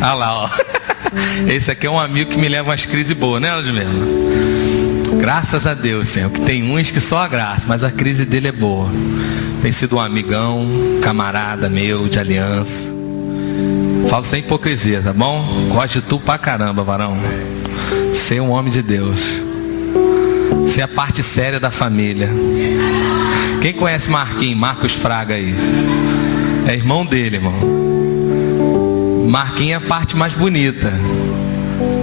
Ah lá, ó. Esse aqui é um amigo que me leva umas crises boas, né, Ludmila? Graças a Deus, Senhor, que tem uns que só a graça, mas a crise dele é boa. Tem sido um amigão, camarada meu de aliança. Falo sem hipocrisia, tá bom? Gosto de tu pra caramba, varão. Ser um homem de Deus. Ser a parte séria da família. Quem conhece Marcos Fraga aí? É irmão dele, irmão. Marquinhos é a parte mais bonita.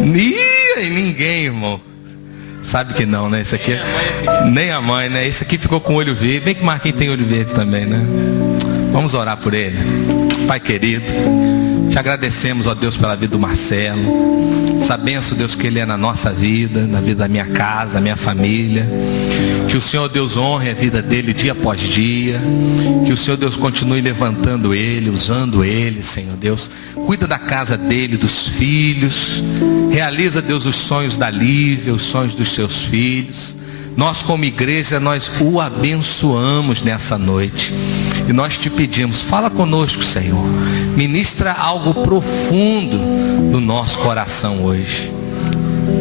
Ninguém, irmão. Sabe que não, né? Esse aqui, nem a mãe, né? Esse aqui ficou com o olho verde. Bem que Marquinhos tem olho verde também, né? Vamos orar por ele. Pai querido, te agradecemos, ó Deus, pela vida do Marcelo. Sabemos, Deus, que ele é na nossa vida, na vida da minha casa, da minha família. Que o Senhor, Deus, honre a vida dele dia após dia. Que o Senhor, Deus, continue levantando ele, usando ele, Senhor Deus. Cuida da casa dele, dos filhos. Realiza, Deus, os sonhos da Lívia, os sonhos dos seus filhos. Nós, como igreja, nós o abençoamos nessa noite. E nós te pedimos, fala conosco, Senhor. Ministra algo profundo no nosso coração hoje.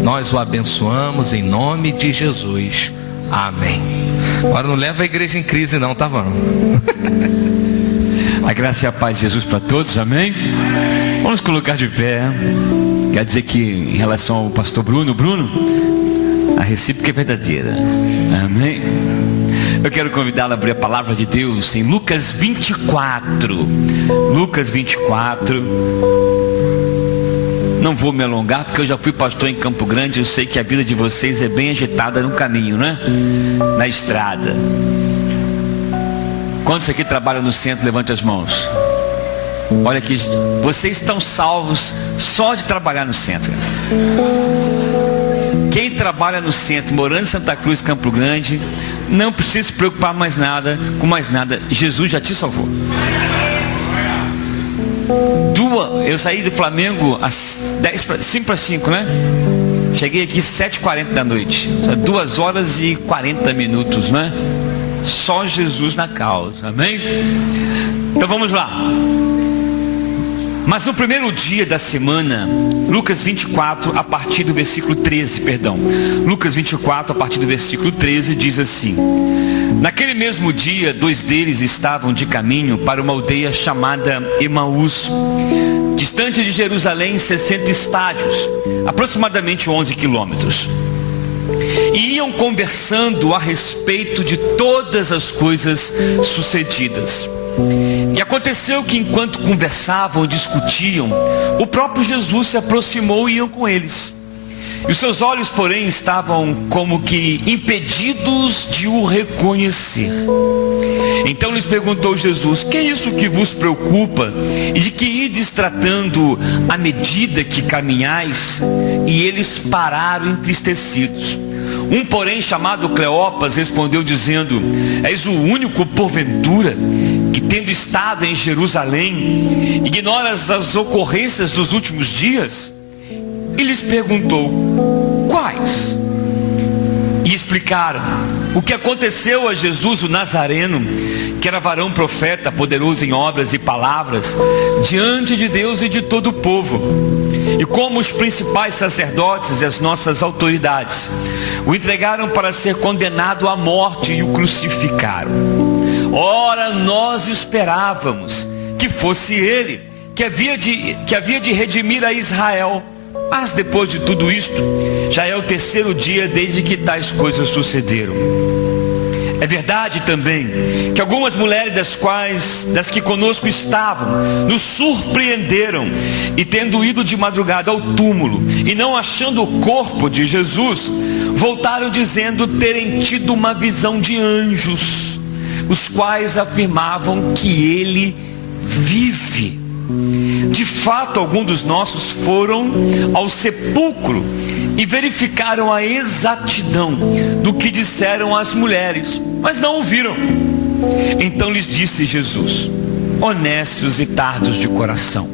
Nós o abençoamos em nome de Jesus. Amém. Agora não leva a igreja em crise não, tá bom? A graça e a paz de Jesus para todos, amém? Vamos colocar de pé. Quer dizer que em relação ao pastor Bruno, a recíproca é verdadeira, amém? Eu quero convidá-lo a abrir a palavra de Deus em Lucas 24. Lucas 24. Não vou me alongar, porque eu já fui pastor em Campo Grande. Eu sei que a vida de vocês é bem agitada no caminho, né? Na estrada. Quantos aqui trabalham no centro? Levante as mãos. Olha aqui, vocês estão salvos só de trabalhar no centro. Quem trabalha no centro, morando em Santa Cruz, Campo Grande, não precisa se preocupar com mais nada. Jesus já te salvou. Eu saí do Flamengo às 5 para 5, né? Cheguei aqui 7h40 da noite. 2 horas e 40 minutos, né? Só Jesus na causa, amém? Então vamos lá. Mas no primeiro dia da semana, Lucas 24, a partir do versículo 13, Lucas 24, a partir do versículo 13, diz assim: naquele mesmo dia, 2 deles estavam de caminho para uma aldeia chamada Emaús, distante de Jerusalém 60 estádios, aproximadamente 11 quilômetros. E iam conversando a respeito de todas as coisas sucedidas. E aconteceu que enquanto conversavam e discutiam, o próprio Jesus se aproximou e ia com eles. E os seus olhos, porém, estavam como que impedidos de o reconhecer. Então lhes perguntou Jesus: que é isso que vos preocupa? E de que ides tratando à medida que caminhais? E eles pararam entristecidos. Um, porém, chamado Cleopas, respondeu dizendo: és o único, porventura, que tendo estado em Jerusalém, ignoras as ocorrências dos últimos dias? E lhes perguntou: quais? E explicaram o que aconteceu a Jesus o Nazareno, que era varão profeta, poderoso em obras e palavras, diante de Deus e de todo o povo. E como os principais sacerdotes e as nossas autoridades o entregaram para ser condenado à morte e o crucificaram. Ora, nós esperávamos que fosse ele que havia de redimir a Israel. Mas depois de tudo isto, já é o 3º dia desde que tais coisas sucederam. É verdade também que algumas mulheres das que conosco estavam, nos surpreenderam, e tendo ido de madrugada ao túmulo e não achando o corpo de Jesus, voltaram dizendo terem tido uma visão de anjos, os quais afirmavam que ele vive. De fato, alguns dos nossos foram ao sepulcro e verificaram a exatidão do que disseram as mulheres, mas não o viram. Então lhes disse Jesus: honestos e tardos de coração,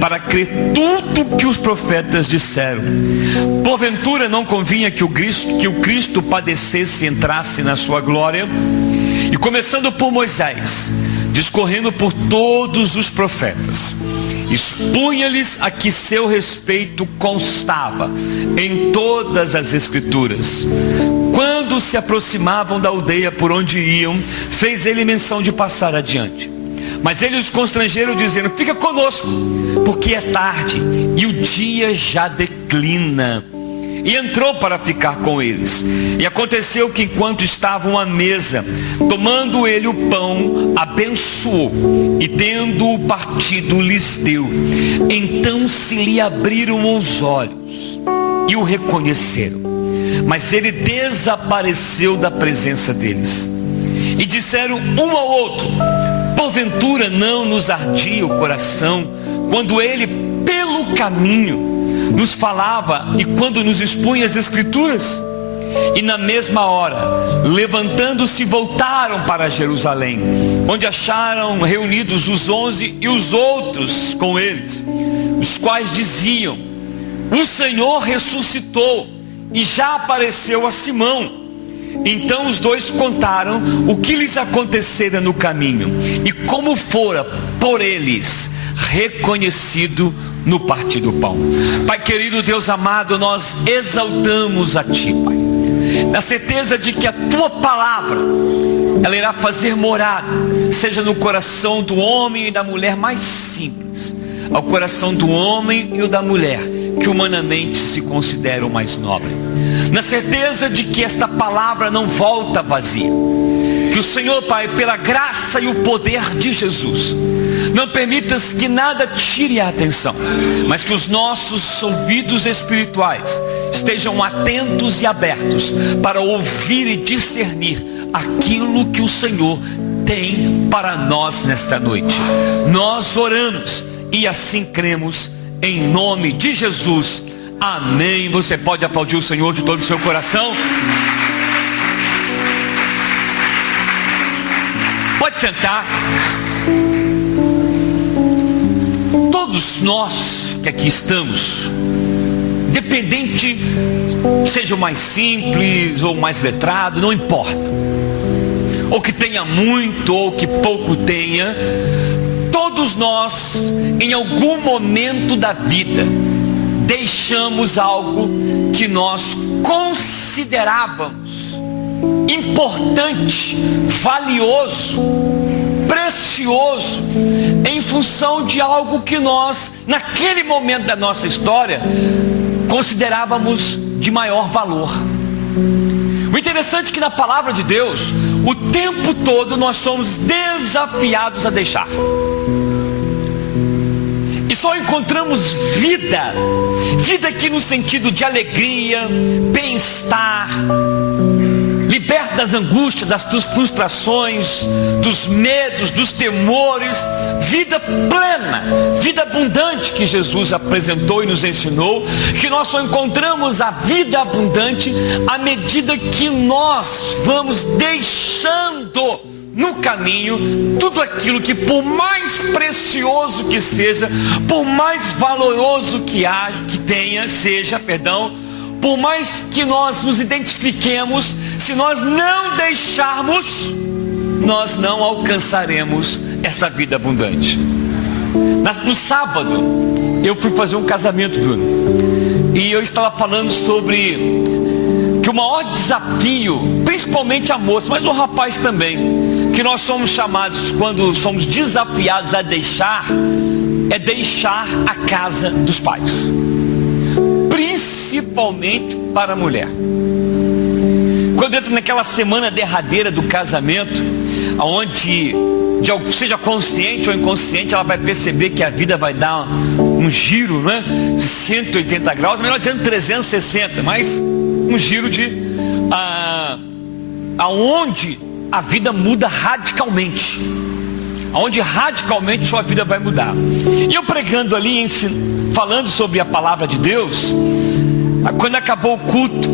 para crer tudo que os profetas disseram. Porventura não convinha que o Cristo padecesse e entrasse na sua glória? E começando por Moisés, discorrendo por todos os profetas, expunha-lhes a que seu respeito constava em todas as Escrituras. Quando se aproximavam da aldeia por onde iam, fez ele menção de passar adiante. Mas eles os constrangeram, dizendo: fica conosco, porque é tarde e o dia já declina. E entrou para ficar com eles. E aconteceu que, enquanto estavam à mesa, tomando ele o pão, abençoou, e tendo-o partido, lhes deu. Então se lhe abriram os olhos e o reconheceram. Mas ele desapareceu da presença deles. E disseram um ao outro: porventura não nos ardia o coração quando ele pelo caminho nos falava e quando nos expunha as Escrituras? E na mesma hora, levantando-se, voltaram para Jerusalém, onde acharam reunidos os 11 e os outros com eles, os quais diziam: o Senhor ressuscitou e já apareceu a Simão. Então os dois contaram o que lhes acontecera no caminho e como fora por eles reconhecido no partir do pão. Pai querido, Deus amado, nós exaltamos a Ti, Pai, na certeza de que a Tua palavra, ela irá fazer morada, seja no coração do homem e da mulher mais simples, ao coração do homem e o da mulher que humanamente se considera o mais nobre, na certeza de que esta palavra não volta vazia. Que o Senhor, Pai, pela graça e o poder de Jesus, não permitas que nada tire a atenção, mas que os nossos ouvidos espirituais estejam atentos e abertos para ouvir e discernir aquilo que o Senhor tem para nós nesta noite. Nós oramos e assim cremos, em nome de Jesus. Amém. Você pode aplaudir o Senhor de todo o seu coração. Pode sentar. Todos nós que aqui estamos, independente seja o mais simples ou o mais letrado, não importa, ou que tenha muito ou que pouco tenha, todos nós em algum momento da vida deixamos algo que nós considerávamos importante, valioso, precioso, em função de algo que nós, naquele momento da nossa história, considerávamos de maior valor. O interessante é que na palavra de Deus, o tempo todo nós somos desafiados a deixar. E só encontramos vida aqui no sentido de alegria, bem-estar, liberta das angústias, das frustrações, dos medos, dos temores, vida plena, vida abundante que Jesus apresentou e nos ensinou, que nós só encontramos a vida abundante à medida que nós vamos deixando no caminho tudo aquilo que, por mais precioso que seja, por mais valoroso que seja, por mais que nós nos identifiquemos, se nós não deixarmos, nós não alcançaremos esta vida abundante. No sábado, eu fui fazer um casamento, Bruno, e eu estava falando sobre que o maior desafio, principalmente a moça, mas o rapaz também, que nós somos chamados, quando somos desafiados a deixar, é deixar a casa dos pais, principalmente para a mulher. Quando entra naquela semana derradeira do casamento, onde, seja consciente ou inconsciente, ela vai perceber que a vida vai dar um giro, né, de 180 graus, melhor dizendo 360, mas um giro de aonde a vida muda radicalmente, aonde radicalmente sua vida vai mudar. E eu pregando ali, falando sobre a palavra de Deus, quando acabou o culto,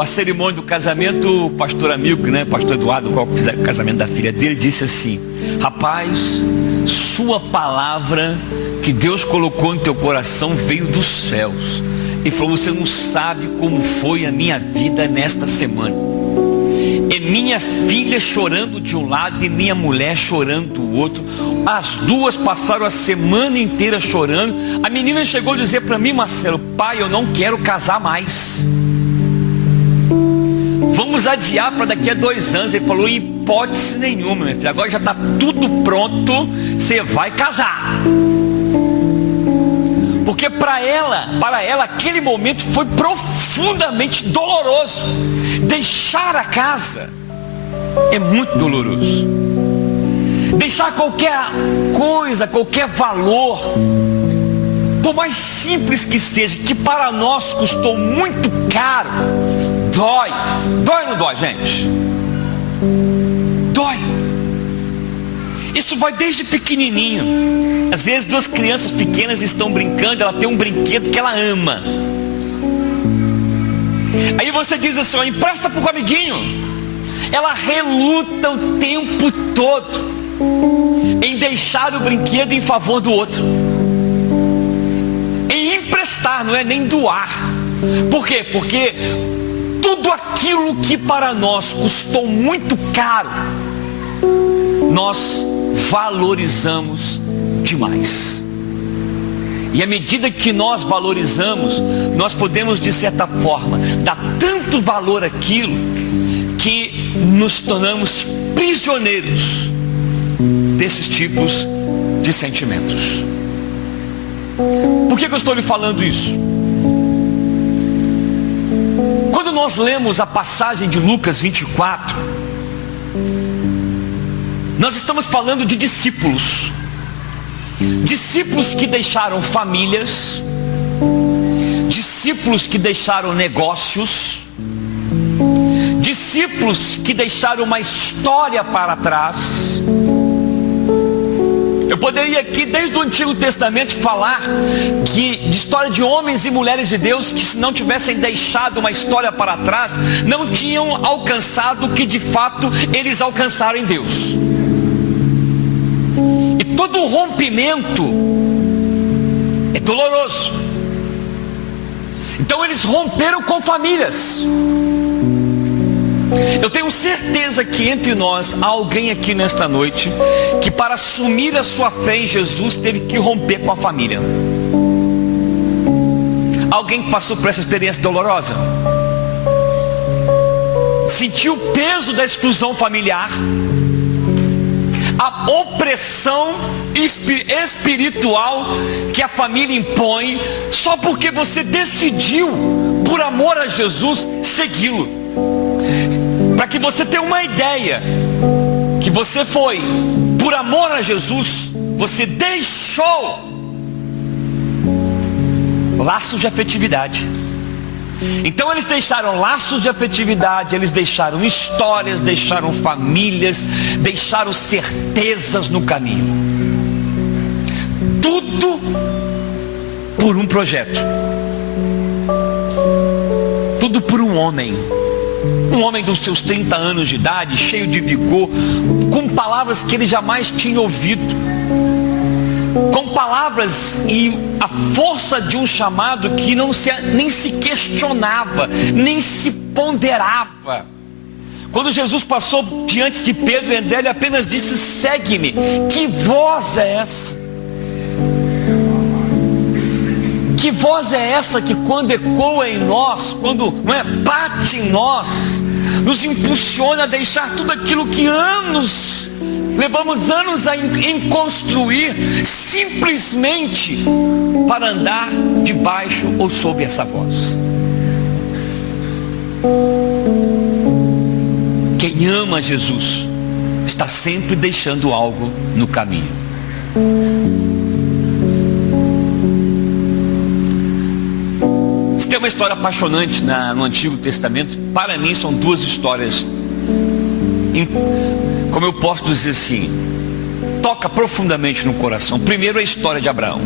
a cerimônia do casamento, o pastor amigo, né, pastor Eduardo, qual fizeram o casamento da filha dele, disse assim: rapaz, sua palavra que Deus colocou no teu coração veio dos céus. Ele falou: você não sabe como foi a minha vida nesta semana. e minha filha chorando de um lado e minha mulher chorando do outro. As duas passaram a semana inteira chorando. A menina chegou a dizer para mim: Marcelo, pai, eu não quero casar mais. Vamos adiar para daqui a 2 anos. Ele falou: em hipótese nenhuma, minha filha, agora já está tudo pronto, você vai casar. Porque para ela aquele momento foi profundamente doloroso. Deixar a casa é muito doloroso. Deixar qualquer coisa, qualquer valor, por mais simples que seja, que para nós custou muito caro, dói. Dói ou não dói, gente? Dói. Isso vai desde pequenininho. Às vezes 2 crianças pequenas estão brincando, ela tem um brinquedo que ela ama. Aí você diz assim: ó, empresta para o amiguinho. Ela reluta o tempo todo em deixar o brinquedo em favor do outro, em emprestar, não é nem doar. Por quê? Porque tudo aquilo que para nós custou muito caro, nós valorizamos demais. E à medida que nós valorizamos, nós podemos, de certa forma, dar tanto valor àquilo que nos tornamos prisioneiros desses tipos de sentimentos. Por que eu estou lhe falando isso? Quando nós lemos a passagem de Lucas 24, nós estamos falando de discípulos. Discípulos que deixaram famílias, discípulos que deixaram negócios, discípulos que deixaram uma história para trás. Eu poderia aqui desde o Antigo Testamento falar de história de homens e mulheres de Deus que, se não tivessem deixado uma história para trás, não tinham alcançado o que de fato eles alcançaram em Deus. E todo rompimento é doloroso. Então eles romperam com famílias. Eu tenho certeza que entre nós há alguém aqui nesta noite que, para assumir a sua fé em Jesus, teve que romper com a família. Alguém que passou por essa experiência dolorosa, sentiu o peso da exclusão familiar, a opressão espiritual que a família impõe, só porque você decidiu, por amor a Jesus, segui-lo. Para que você tenha uma ideia, que você foi, por amor a Jesus, você deixou laços de afetividade. Então eles deixaram laços de afetividade, eles deixaram histórias, deixaram famílias, deixaram certezas no caminho. Tudo por um projeto. Tudo por um homem. Um homem dos seus 30 anos de idade, cheio de vigor, com palavras que ele jamais tinha ouvido, com palavras e a força de um chamado que nem se questionava, nem se ponderava. Quando Jesus passou diante de Pedro e André, ele apenas disse: segue-me. Que voz é essa? Que voz é essa que, quando ecoa em nós, quando bate em nós, nos impulsiona a deixar tudo aquilo que levamos anos em construir, simplesmente para andar debaixo ou sob essa voz? Quem ama Jesus está sempre deixando algo no caminho. Tem uma história apaixonante no Antigo Testamento. Para mim são 2 histórias, como eu posso dizer assim, toca profundamente no coração. Primeiro, a história de Abraão.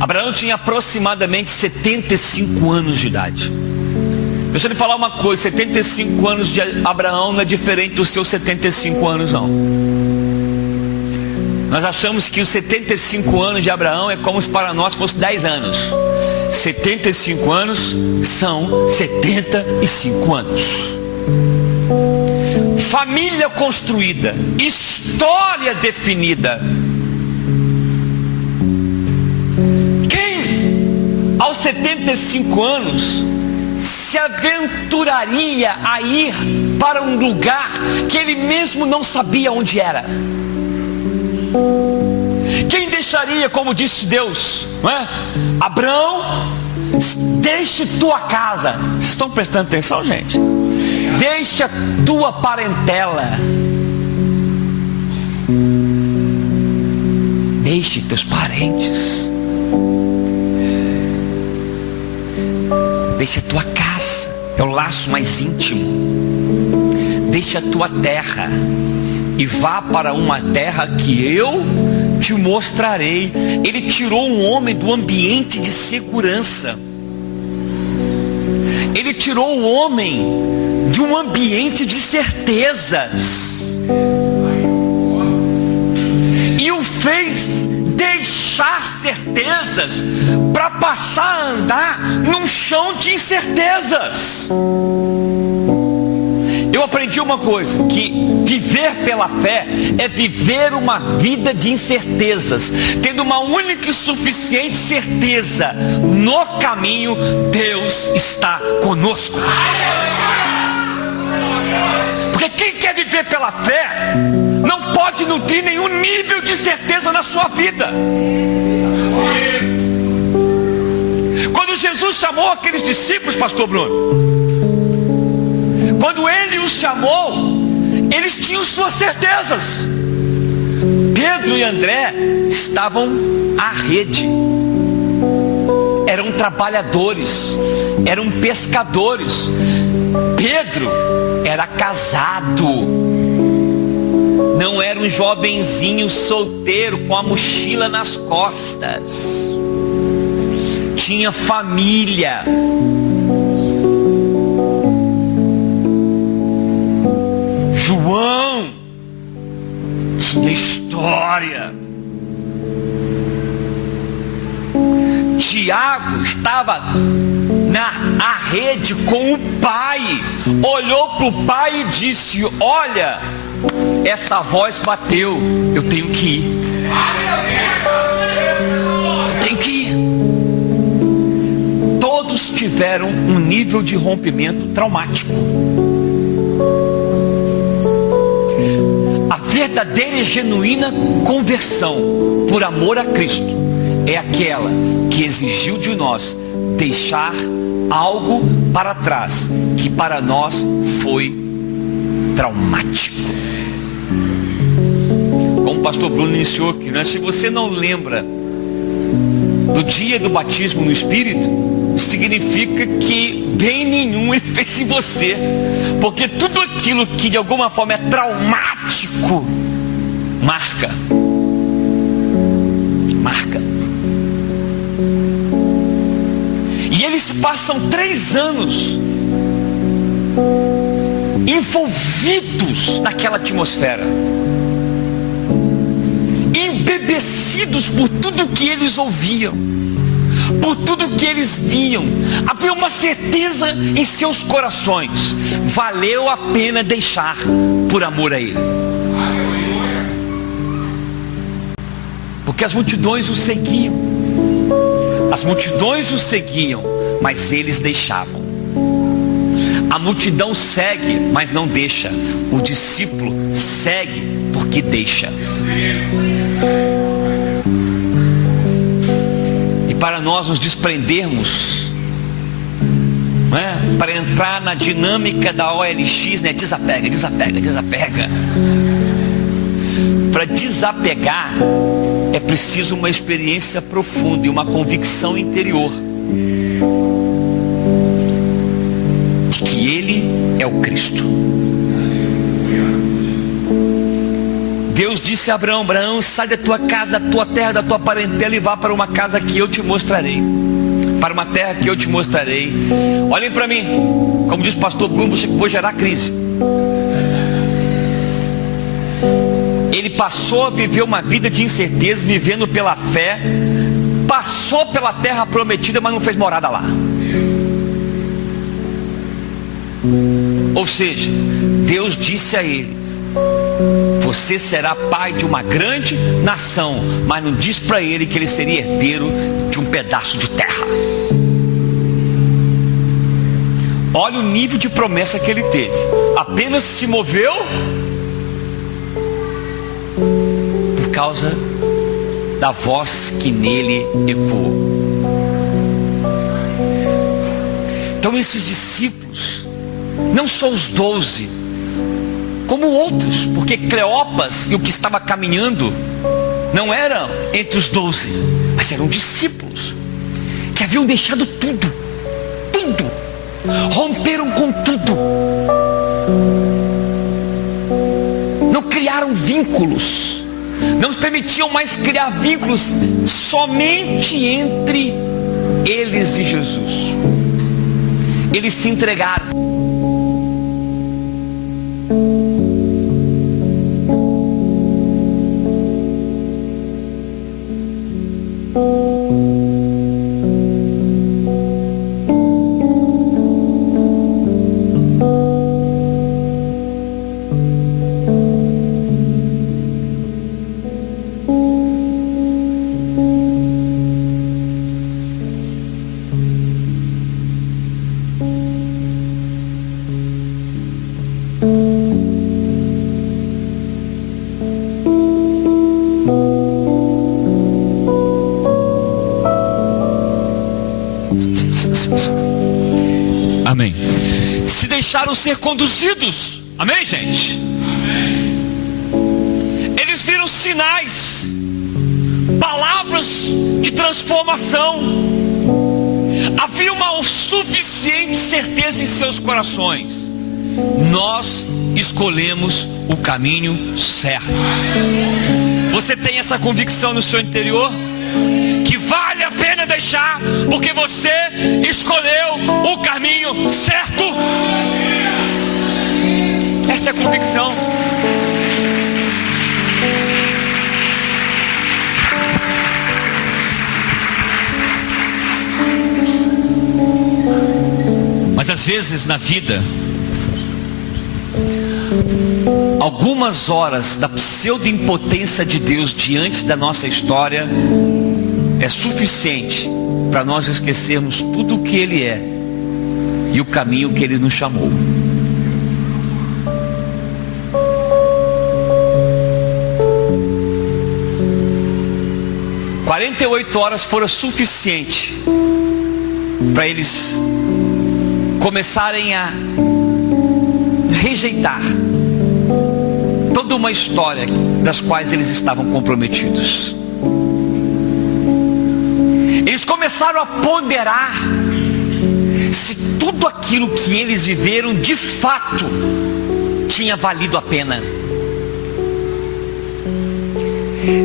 Abraão tinha aproximadamente 75 anos de idade. Deixa eu lhe falar uma coisa: 75 anos de Abraão não é diferente dos seus 75 anos, não. Nós achamos que os 75 anos de Abraão é como se para nós fosse 10 anos. 75 anos são 75 anos. Família construída, história definida. Quem aos 75 anos se aventuraria a ir para um lugar que ele mesmo não sabia onde era? Quem deixaria, como disse Deus, não é? Abraão, deixe tua casa. Vocês estão prestando atenção, gente? Deixa tua parentela. Deixe teus parentes. Deixa tua casa. É o laço mais íntimo. Deixa tua terra e vá para uma terra que eu te mostrarei. Ele tirou um homem do ambiente de segurança. Ele tirou o homem de um ambiente de certezas e o fez deixar certezas para passar a andar num chão de incertezas. Eu aprendi uma coisa, que viver pela fé é viver uma vida de incertezas, tendo uma única e suficiente certeza: no caminho Deus está conosco. Porque quem quer viver pela fé não pode nutrir nenhum nível de certeza na sua vida. Quando Jesus chamou aqueles discípulos, pastor Bruno, quando ele os chamou, eles tinham suas certezas. Pedro e André estavam à rede, eram trabalhadores, eram pescadores. Pedro era casado, não era um jovenzinho solteiro com a mochila nas costas, tinha família. João tinha história. Tiago estava na rede com o pai, olhou para o pai e disse: olha, essa voz bateu, eu tenho que ir. Eu tenho que ir. Todos tiveram um nível de rompimento traumático. A verdadeira e genuína conversão por amor a Cristo é aquela que exigiu de nós deixar algo para trás que para nós foi traumático. Como o pastor Bruno iniciou aqui, né? Se você não lembra do dia do batismo no Espírito, significa que bem nenhum ele fez em você, porque tudo aquilo que de alguma forma é traumático marca. E eles passam 3 anos envolvidos naquela atmosfera, embebecidos por tudo que eles ouviam, por tudo que eles viam. Havia uma certeza em seus corações: valeu a pena deixar por amor a Ele. Porque as multidões o seguiam. As multidões o seguiam, mas eles deixavam. A multidão segue, mas não deixa. O discípulo segue porque deixa. E para nós nos desprendermos, né, para entrar na dinâmica da OLX, né, desapega. Para desapegar é preciso uma experiência profunda e uma convicção interior de que Ele é o Cristo. Deus disse a Abraão: Abraão, sai da tua casa, da tua terra, da tua parentela e vá para uma casa que eu te mostrarei, para uma terra que eu te mostrarei. Olhem para mim, como diz o pastor Bruno, vou gerar crise. Ele passou a viver uma vida de incerteza, vivendo pela fé, passou pela terra prometida, mas não fez morada lá. Ou seja, Deus disse a ele: você será pai de uma grande nação, mas não disse para ele que ele seria herdeiro de um pedaço de terra. Olha o nível de promessa que ele teve. Apenas se moveu por causa da voz que nele ecoou. Então esses discípulos, não só os 12, como outros, porque Cleopas e o que estava caminhando não eram entre os 12, mas eram discípulos que haviam deixado tudo, romperam com tudo, não criaram vínculos, não permitiam mais criar vínculos somente entre eles e Jesus. Eles se entregaram. Amém. Se deixaram ser conduzidos. Amém, gente? Amém. Eles viram sinais, palavras de transformação. Havia uma suficiente certeza em seus corações. Nós escolhemos o caminho certo. Você tem essa convicção no seu interior? Que vale a pena deixar, porque você escolheu o caminho certo. Esta é a convicção. Mas às vezes na vida, algumas horas da pseudo-impotência de Deus diante da nossa história é suficiente para nós esquecermos tudo o que Ele é e o caminho que Ele nos chamou. – 48 horas foram suficiente para eles começarem a rejeitar toda uma história das quais eles estavam comprometidos. Eles começaram a ponderar se tudo aquilo que eles viveram de fato tinha valido a pena.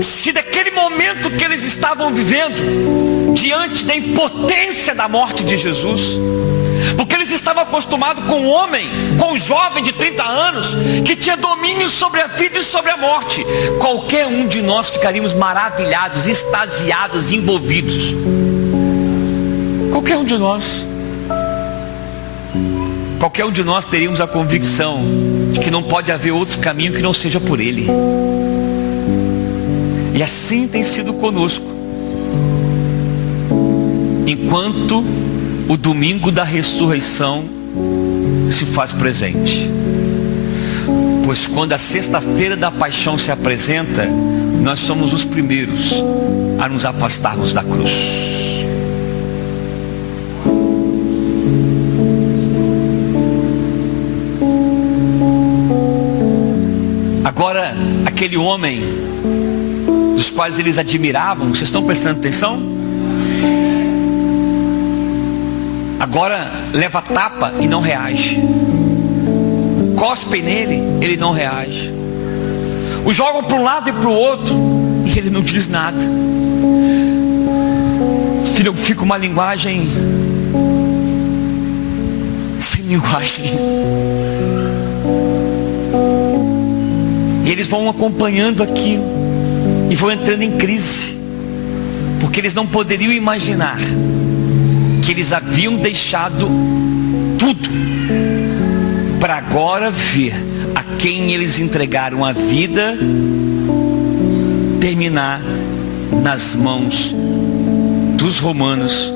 Se daquele momento que eles estavam vivendo, diante da impotência da morte de Jesus, porque eles estavam acostumados com um homem, com um jovem de 30 anos, que tinha domínio sobre a vida e sobre a morte. Qualquer um de nós ficaríamos maravilhados, extasiados, envolvidos. Qualquer um de nós. Qualquer um de nós teríamos a convicção de que não pode haver outro caminho que não seja por Ele. E assim tem sido conosco. Enquanto o domingo da ressurreição se faz presente. Pois quando a sexta-feira da paixão se apresenta, nós somos os primeiros a nos afastarmos da cruz. Agora, aquele homem dos quais eles admiravam, vocês estão prestando atenção? Agora leva tapa e não reage. Cospem nele, ele não reage. O jogam para um lado e para o outro e ele não diz nada. Fica uma linguagem sem linguagem. E eles vão acompanhando aquilo e vão entrando em crise. porque eles não poderiam imaginar que eles haviam deixado tudo para agora ver a quem eles entregaram a vida terminar nas mãos dos romanos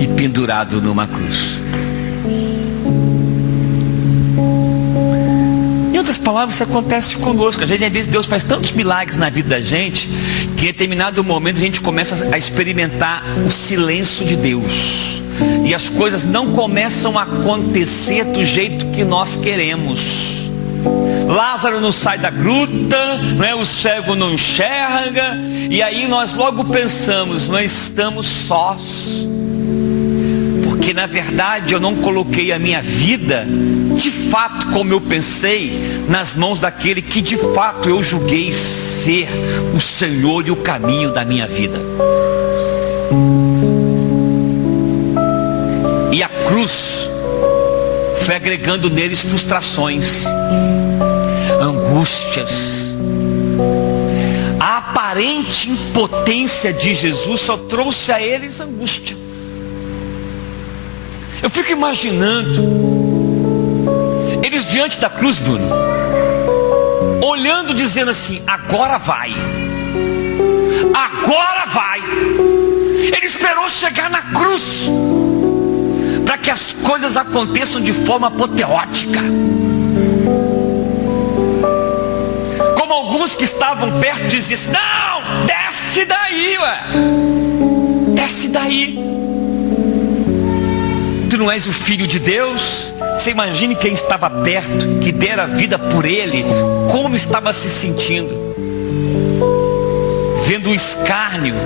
e pendurado numa cruz. Em outras palavras, isso acontece conosco. Às vezes Deus faz tantos milagres na vida da gente, que em determinado momento a gente começa a experimentar o silêncio de Deus, e as coisas não começam a acontecer do jeito que nós queremos. Lázaro não sai da gruta, não é? O cego não enxerga, e aí nós logo pensamos, nós estamos sós, porque na verdade eu não coloquei a minha vida, de fato como eu pensei, nas mãos daquele que de fato eu julguei ser o Senhor e o caminho da minha vida. E a cruz foi agregando neles frustrações, angústias. A aparente impotência de Jesus só trouxe a eles angústia. Eu fico imaginando eles diante da cruz, Bruno, olhando, dizendo assim: agora vai, agora vai. Ele esperou chegar na cruz para que as coisas aconteçam de forma apoteótica. Como alguns que estavam perto diziam assim: não, desce daí, ué, desce daí. Tu não és o Filho de Deus? Você imagine quem estava perto, que dera a vida por ele, como estava se sentindo, vendo o escárnio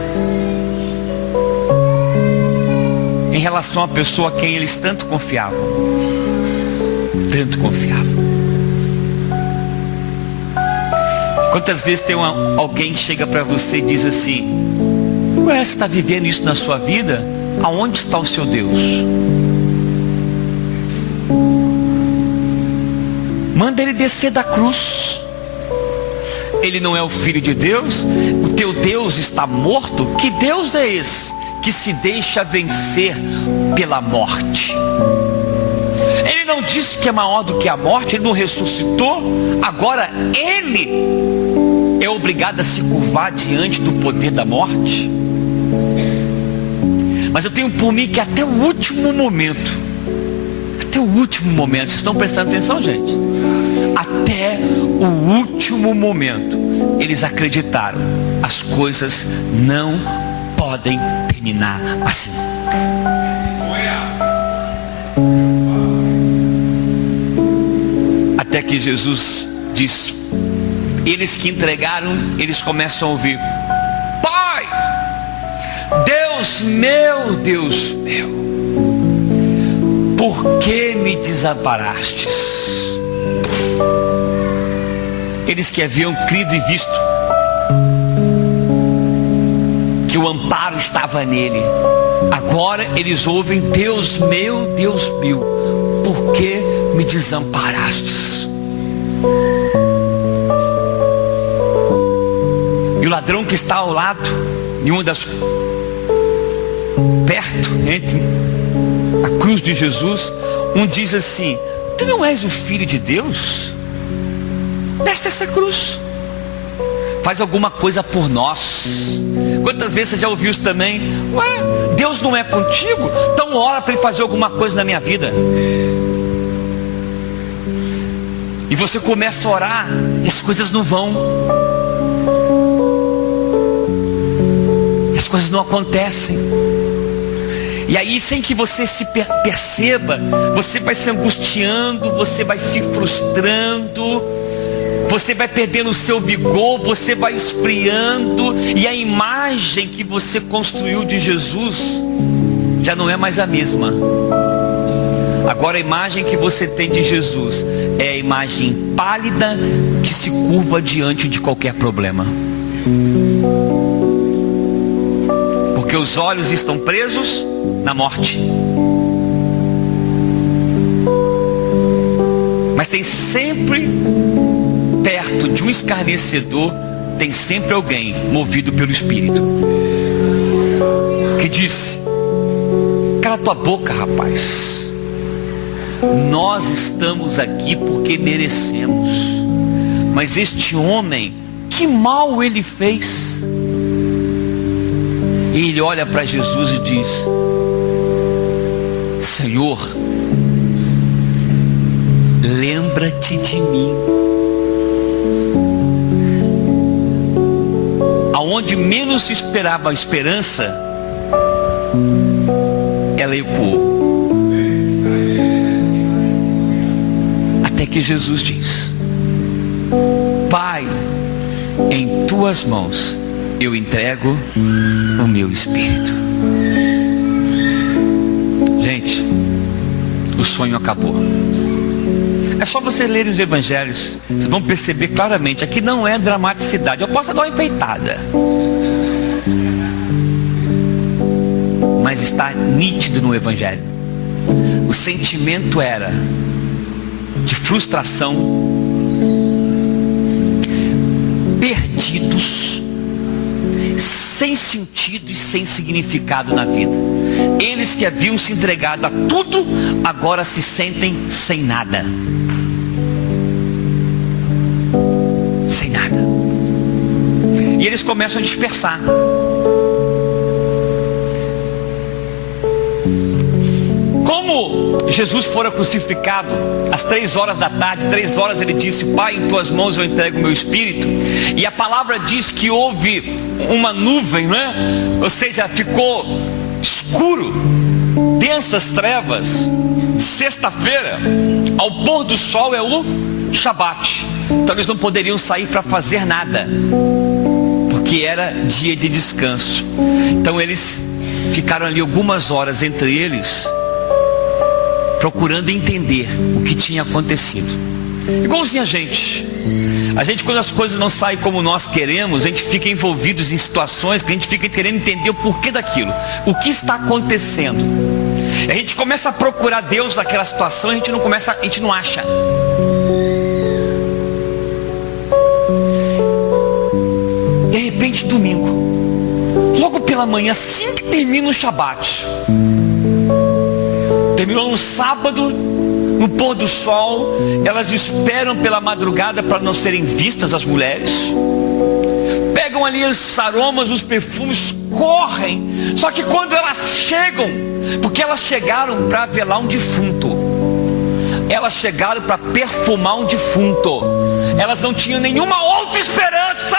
em relação à pessoa a quem eles tanto confiavam. Tanto confiavam. Quantas vezes tem alguém que chega para você e diz assim: ué, você está vivendo isso na sua vida? Aonde está o seu Deus? Manda ele descer da cruz. Ele não é o Filho de Deus? O teu Deus está morto? Que Deus é esse que se deixa vencer pela morte? Ele não disse que é maior do que a morte, ele não ressuscitou. Agora ele é obrigado a se curvar diante do poder da morte? Mas eu tenho por mim que até o último momento, vocês estão prestando atenção, gente? Até o último momento eles acreditaram: as coisas não podem terminar assim. Até que Jesus diz, eles que entregaram, eles começam a ouvir: Pai, Deus meu, por que me desamparastes? Eles que haviam crido e visto que o amparo estava nele, agora eles ouvem: Deus meu, por que me desamparastes? E o ladrão que está ao lado, em uma das perto, entre a cruz de Jesus, um diz assim: tu não és o Filho de Deus? Desce essa cruz, faz alguma coisa por nós. Quantas vezes você já ouviu isso também? Ué, Deus não é contigo? Então ora para ele fazer alguma coisa na minha vida. E você começa a orar e as coisas não vão, as coisas não acontecem. E aí, sem que você se perceba, você vai se angustiando, você vai se frustrando, você vai perdendo o seu vigor, você vai esfriando, e a imagem que você construiu de Jesus já não é mais a mesma. Agora a imagem que você tem de Jesus é a imagem pálida que se curva diante de qualquer problema. Porque os olhos estão presos na morte. Mas tem sempre, perto de um escarnecedor, tem sempre alguém movido pelo Espírito. que disse: cala tua boca, rapaz. Nós estamos aqui porque merecemos. Mas este homem, que mal ele fez? E ele olha para Jesus e diz: Senhor, lembra-te de mim. Aonde menos se esperava a esperança, ela ecoou. Até que Jesus diz: Pai, em tuas mãos eu entrego o meu espírito. Gente, o sonho acabou. É só vocês lerem os evangelhos, vocês vão perceber claramente, aqui não é dramaticidade. Eu posso dar uma enfeitada, mas está nítido no evangelho. O sentimento era de frustração, perdidos, sem sentido e sem significado na vida. Eles que haviam se entregado a tudo, agora se sentem sem nada. Sem nada. E eles começam a dispersar. Como Jesus fora crucificado às 3 horas da tarde, 3 horas ele disse: Pai, em tuas mãos eu entrego o meu espírito. E a palavra diz que houve uma nuvem, né? Ou seja, ficou escuro, densas trevas. Sexta-feira, ao pôr do sol, é o Shabat. Então eles não poderiam sair para fazer nada, porque era dia de descanso. Então eles ficaram ali algumas horas entre eles, procurando entender o que tinha acontecido. Igualzinho a gente quando as coisas não saem como nós queremos, a gente fica envolvido em situações que a gente fica querendo entender o porquê daquilo, o que está acontecendo. A gente começa a procurar Deus naquela situação, a gente não acha. De repente, domingo, logo pela manhã, assim que termina o Shabat, terminou no sábado, no pôr do sol, elas esperam pela madrugada para não serem vistas as mulheres, pegam ali os aromas, os perfumes, correm. Só que quando elas chegam, porque elas chegaram para velar um defunto, elas chegaram para perfumar um defunto, elas não tinham nenhuma outra esperança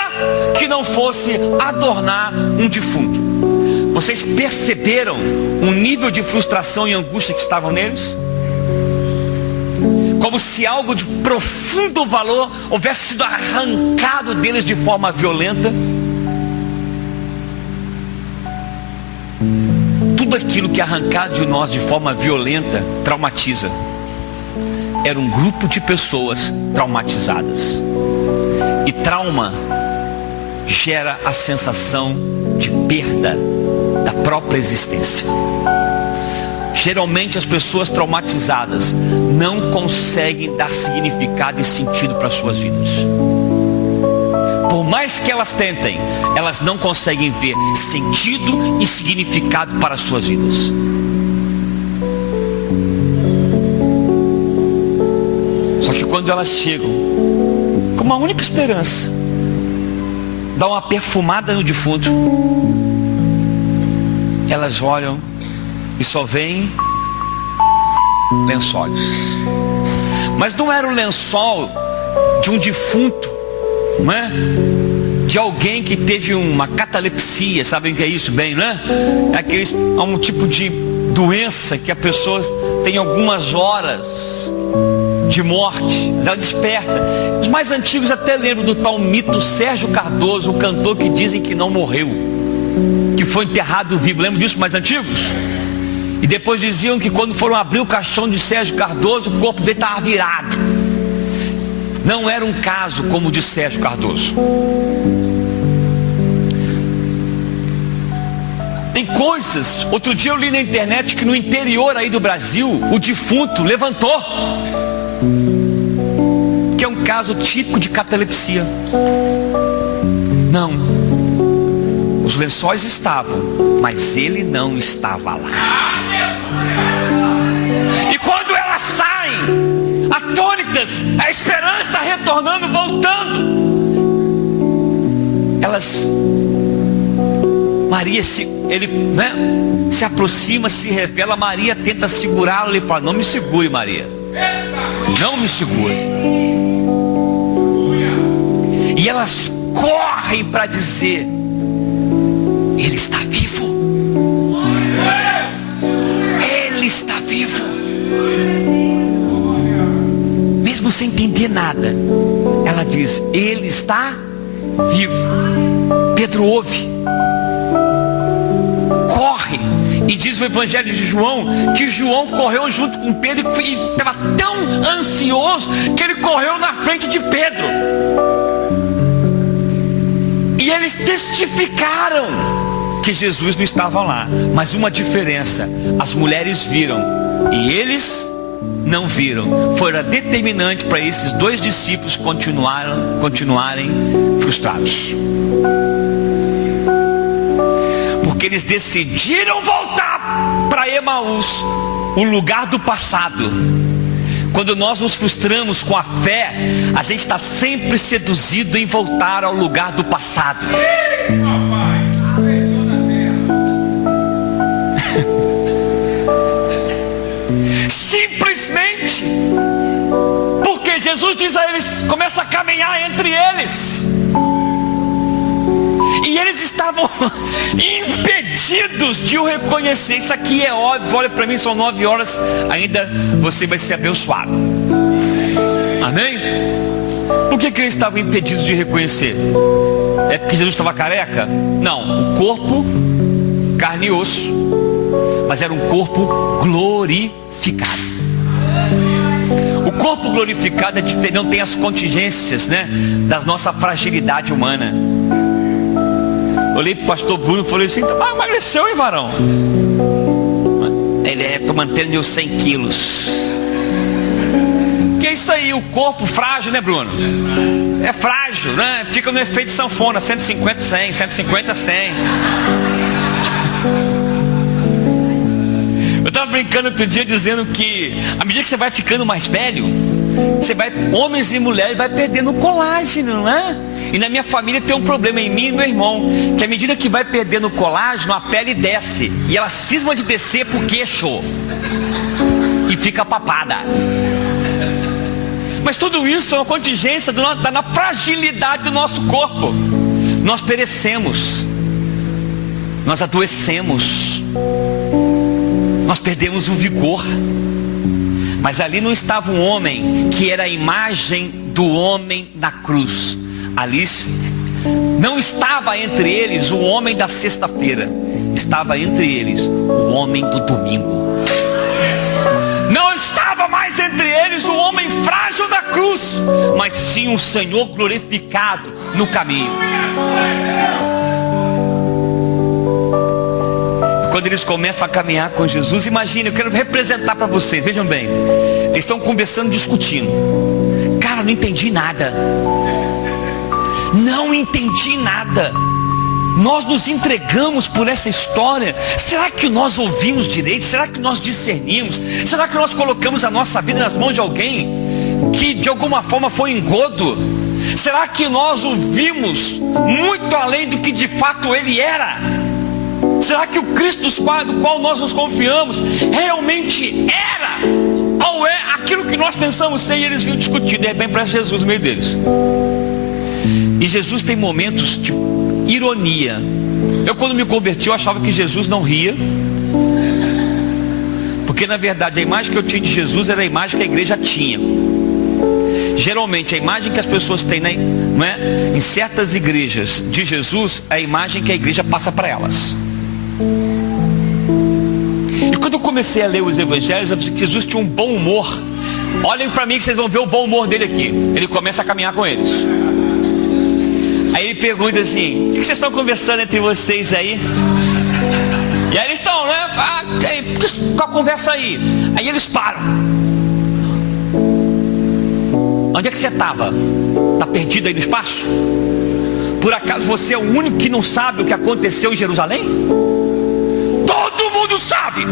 que não fosse adornar um defunto. Vocês perceberam o nível de frustração e angústia que estavam neles? Como se algo de profundo valor houvesse sido arrancado deles de forma violenta. Tudo aquilo que é arrancado de nós de forma violenta traumatiza. Era um grupo de pessoas traumatizadas. E trauma gera a sensação de perda da própria existência. Geralmente as pessoas traumatizadas não conseguem dar significado e sentido para as suas vidas. Por mais que elas tentem, elas não conseguem ver sentido e significado para as suas vidas. Só que quando elas chegam com uma única esperança, dá uma perfumada no defunto, elas olham e só veem lençóis. Mas não era o lençol de um defunto, não é? De alguém que teve uma catalepsia. Sabem o que é isso bem, não é? É um tipo de doença que a pessoa tem algumas horas de morte, mas ela desperta. Os mais antigos até lembram do tal mito Sérgio Cardoso, o cantor que dizem que não morreu, que foi enterrado vivo. Lembram disso, mais antigos? E depois diziam que quando foram abrir o caixão de Sérgio Cardoso, o corpo dele estava virado. Não era um caso como o de Sérgio Cardoso. Tem coisas, outro dia eu li na internet que no interior aí do Brasil, o defunto levantou, que é um caso típico de catalepsia. Não, Os lençóis estavam, mas ele não estava lá. E quando elas saem, atônitas, a esperança retornando, voltando, Maria se aproxima, se revela. Maria tenta segurá-lo. Ele fala: não me segure, Maria, não me segure. E elas correm para dizer: ele está vivo, ele está vivo. Mesmo sem entender nada, ela diz: ele está vivo. Pedro ouve, corre, e diz o Evangelho de João que João correu junto com Pedro e estava tão ansioso que ele correu na frente de Pedro. E eles testificaram que Jesus não estava lá. Mas uma diferença: as mulheres viram e eles não viram. Foi determinante para esses dois discípulos continuarem frustrados, porque eles decidiram voltar para Emaús, o lugar do passado. Quando nós nos frustramos com a fé, a gente está sempre seduzido em voltar ao lugar do passado. Simplesmente porque Jesus diz a eles, começa a caminhar entre eles, e eles estavam impedidos de o reconhecer. Isso aqui é óbvio. Olha para mim, são 9 horas, ainda você vai ser abençoado. Amém? Por que eles estavam impedidos de reconhecer? É porque Jesus estava careca? Não, o corpo, carne e osso, mas era um corpo glorificado. O corpo glorificado é diferente, não tem as contingências, da nossa fragilidade humana. Olhei para o pastor Bruno e falei assim: emagreceu, hein, varão? Ele estou mantendo meus 100 quilos. Que é isso aí, o corpo frágil, né, Bruno? É frágil, né? Fica no efeito sanfona, 150, 100, 150, 100. Eu estava brincando outro dia dizendo que à medida que você vai ficando mais velho, homens e mulheres, vai perdendo colágeno, não é? E na minha família tem um problema, em mim e meu irmão, que à medida que vai perdendo colágeno, a pele desce, e ela cisma de descer pro queixo e fica papada. Mas tudo isso é uma contingência da fragilidade do nosso corpo. Nós perecemos, nós adoecemos, nós perdemos o vigor. Mas ali não estava um homem que era a imagem do homem na cruz. Ali não estava entre eles o homem da sexta-feira, estava entre eles o homem do domingo. Não estava mais entre eles o homem frágil da cruz, mas sim o Senhor glorificado no caminho. Quando eles começam a caminhar com Jesus, imagine, eu quero representar para vocês, vejam bem, eles estão conversando, discutindo. Cara, não entendi nada. Não entendi nada. Nós nos entregamos por essa história. Será que nós ouvimos direito? Será que nós discernimos? Será que nós colocamos a nossa vida nas mãos de alguém que de alguma forma foi engodo? Será que nós ouvimos muito além do que de fato ele era? Será que o Cristo do qual nós nos confiamos realmente era? Ou é aquilo que nós pensamos ser? E eles vinham discutir, de repente parece Jesus no meio deles. E Jesus tem momentos de ironia. Eu, quando me converti, eu achava que Jesus não ria, porque na verdade a imagem que eu tinha de Jesus era a imagem que a igreja tinha. Geralmente a imagem que as pessoas têm, não é? Em certas igrejas de Jesus, é a imagem que a igreja passa para elas. E quando eu comecei a ler os evangelhos, eu vi que Jesus tinha um bom humor. Olhem para mim que vocês vão ver o bom humor dele aqui. Ele começa a caminhar com eles. Aí ele pergunta assim: o que vocês estão conversando entre vocês aí? E aí eles estão, com a conversa aí. Aí eles param. Onde é que você estava? Está perdido aí no espaço? Por acaso você é o único que não sabe o que aconteceu em Jerusalém? Todo mundo sabe.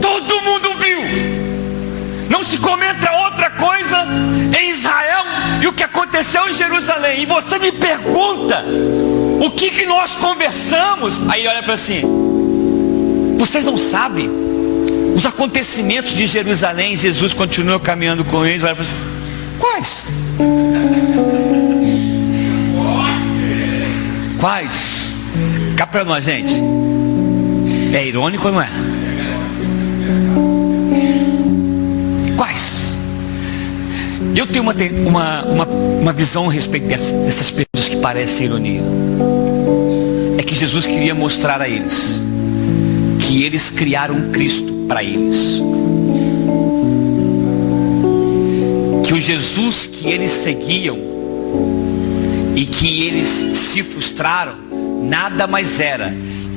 Todo mundo viu. Não se comenta outra coisa em Israel e o que aconteceu em Jerusalém. E você me pergunta o que nós conversamos. Aí olha para assim: vocês não sabem os acontecimentos de Jerusalém? Jesus continua caminhando com eles. Olha para assim: quais? Quais? Cá para nós, gente. É irônico ou não é? Quais? Eu tenho uma visão a respeito dessas perguntas que parecem ironia. É que Jesus queria mostrar a eles que eles criaram um Cristo para eles. Que o Jesus que eles seguiam e que eles se frustraram, nada mais era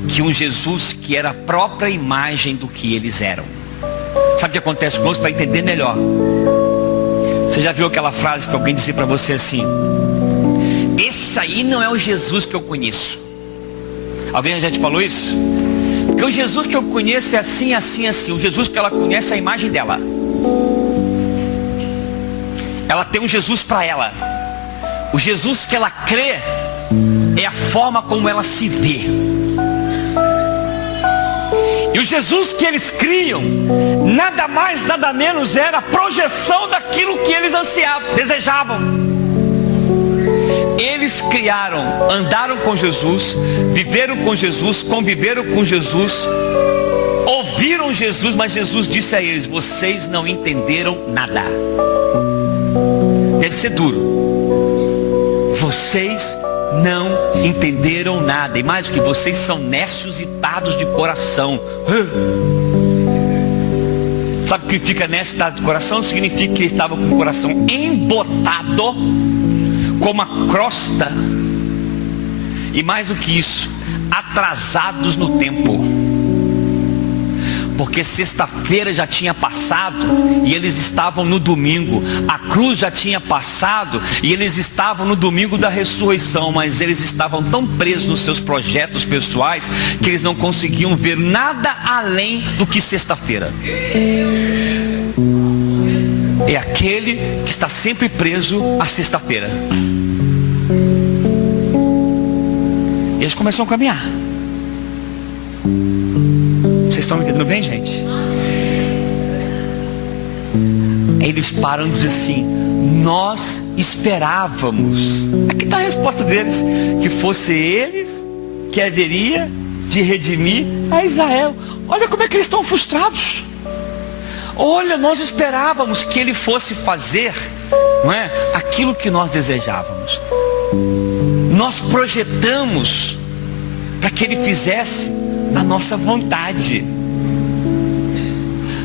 que um Jesus que era a própria imagem do que eles eram. Sabe o que acontece conosco? Para entender melhor. Você já viu aquela frase que alguém dizia para você assim: esse aí não é o Jesus que eu conheço. Alguém já te falou isso? Porque o Jesus que eu conheço é assim, assim, assim. O Jesus que ela conhece é a imagem dela. Ela tem um Jesus para ela. O Jesus que ela crê é a forma como ela se vê. E o Jesus que eles criam, nada mais, nada menos era a projeção daquilo que eles ansiavam, desejavam. Eles criaram, andaram com Jesus, viveram com Jesus, conviveram com Jesus, ouviram Jesus, mas Jesus disse a eles: vocês não entenderam nada. Deve ser duro. Vocês não entenderam nada. E mais do que vocês são nécios e tardos de coração. Sabe o que significa nécio e tardo de coração? Significa que eles estavam com o coração embotado, como a crosta. E mais do que isso, atrasados no tempo. Porque sexta-feira já tinha passado e eles estavam no domingo. A cruz já tinha passado e eles estavam no domingo da ressurreição. Mas eles estavam tão presos nos seus projetos pessoais que eles não conseguiam ver nada além do que sexta-feira. É aquele que está sempre preso à sexta-feira. E eles começam a caminhar. Vocês estão me entendendo bem, gente? Eles param e dizem assim: nós esperávamos. Aqui está a resposta deles: que fosse eles que haveria de redimir a Israel. Olha como é que eles estão frustrados. Olha, nós esperávamos que ele fosse fazer, não é, aquilo que nós desejávamos. Nós projetamos para que ele fizesse a nossa vontade.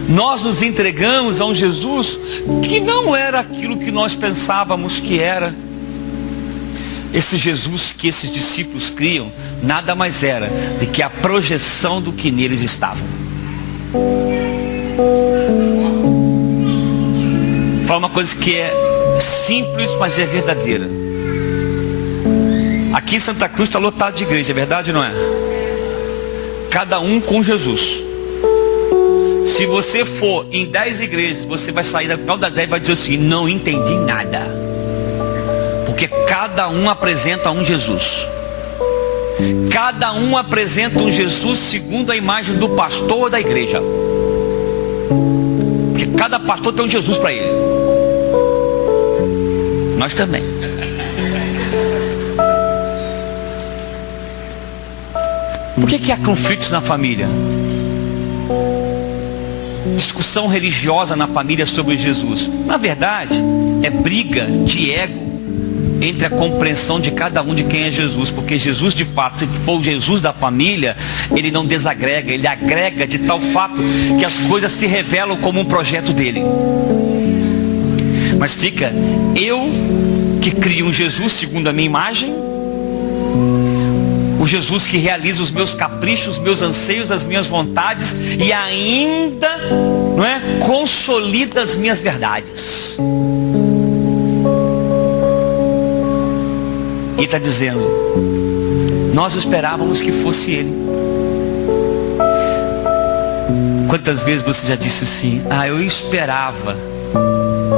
Nós nos entregamos a um Jesus que não era aquilo que nós pensávamos que era. Esse Jesus que esses discípulos criam nada mais era do que a projeção do que neles estava. Fala uma coisa que é simples, mas é verdadeira. Aqui em Santa Cruz está lotado de igreja, é verdade ou não é? Cada um com Jesus. Se você for em 10 igrejas, você vai sair da final das 10 e vai dizer o seguinte: não entendi nada. Porque cada um apresenta um Jesus. Cada um apresenta um Jesus segundo a imagem do pastor ou da igreja. Porque cada pastor tem um Jesus para ele. Nós também. Por que há conflitos na família? Discussão religiosa na família sobre Jesus. Na verdade, é briga de ego entre a compreensão de cada um de quem é Jesus. Porque Jesus, de fato, se for o Jesus da família, ele não desagrega, ele agrega de tal fato que as coisas se revelam como um projeto dele. Mas fica eu que crio um Jesus segundo a minha imagem, o Jesus que realiza os meus caprichos, os meus anseios, as minhas vontades e ainda, não é, consolida as minhas verdades. E está dizendo: nós esperávamos que fosse Ele. Quantas vezes você já disse assim: eu esperava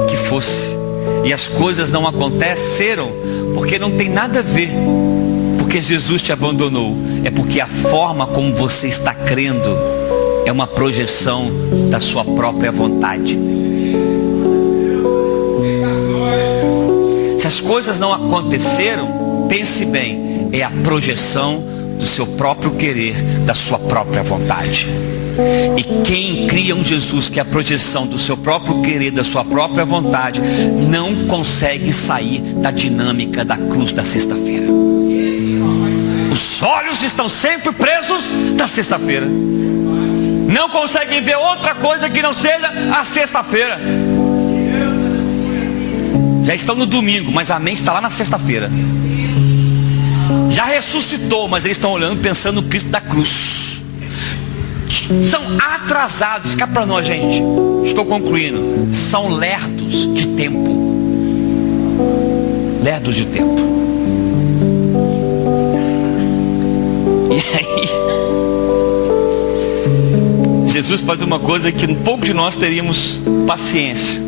que fosse, e as coisas não aconteceram, porque não tem nada a ver porque Jesus te abandonou, é porque a forma como você está crendo é uma projeção da sua própria vontade. Se as coisas não aconteceram, pense bem, é a projeção do seu próprio querer, da sua própria vontade. E quem cria um Jesus que é a projeção do seu próprio querer, da sua própria vontade, não consegue sair da dinâmica da cruz da sexta-feira. Os olhos estão sempre presos na sexta-feira. Não conseguem ver outra coisa que não seja a sexta-feira. Já estão no domingo, mas a mente está lá na sexta-feira. Já ressuscitou, mas eles estão olhando, pensando no Cristo da cruz. São atrasados. Cá para nós, gente, estou concluindo. São lerdos de tempo. Lerdos de tempo. E aí Jesus faz uma coisa que um pouco de nós teríamos paciência.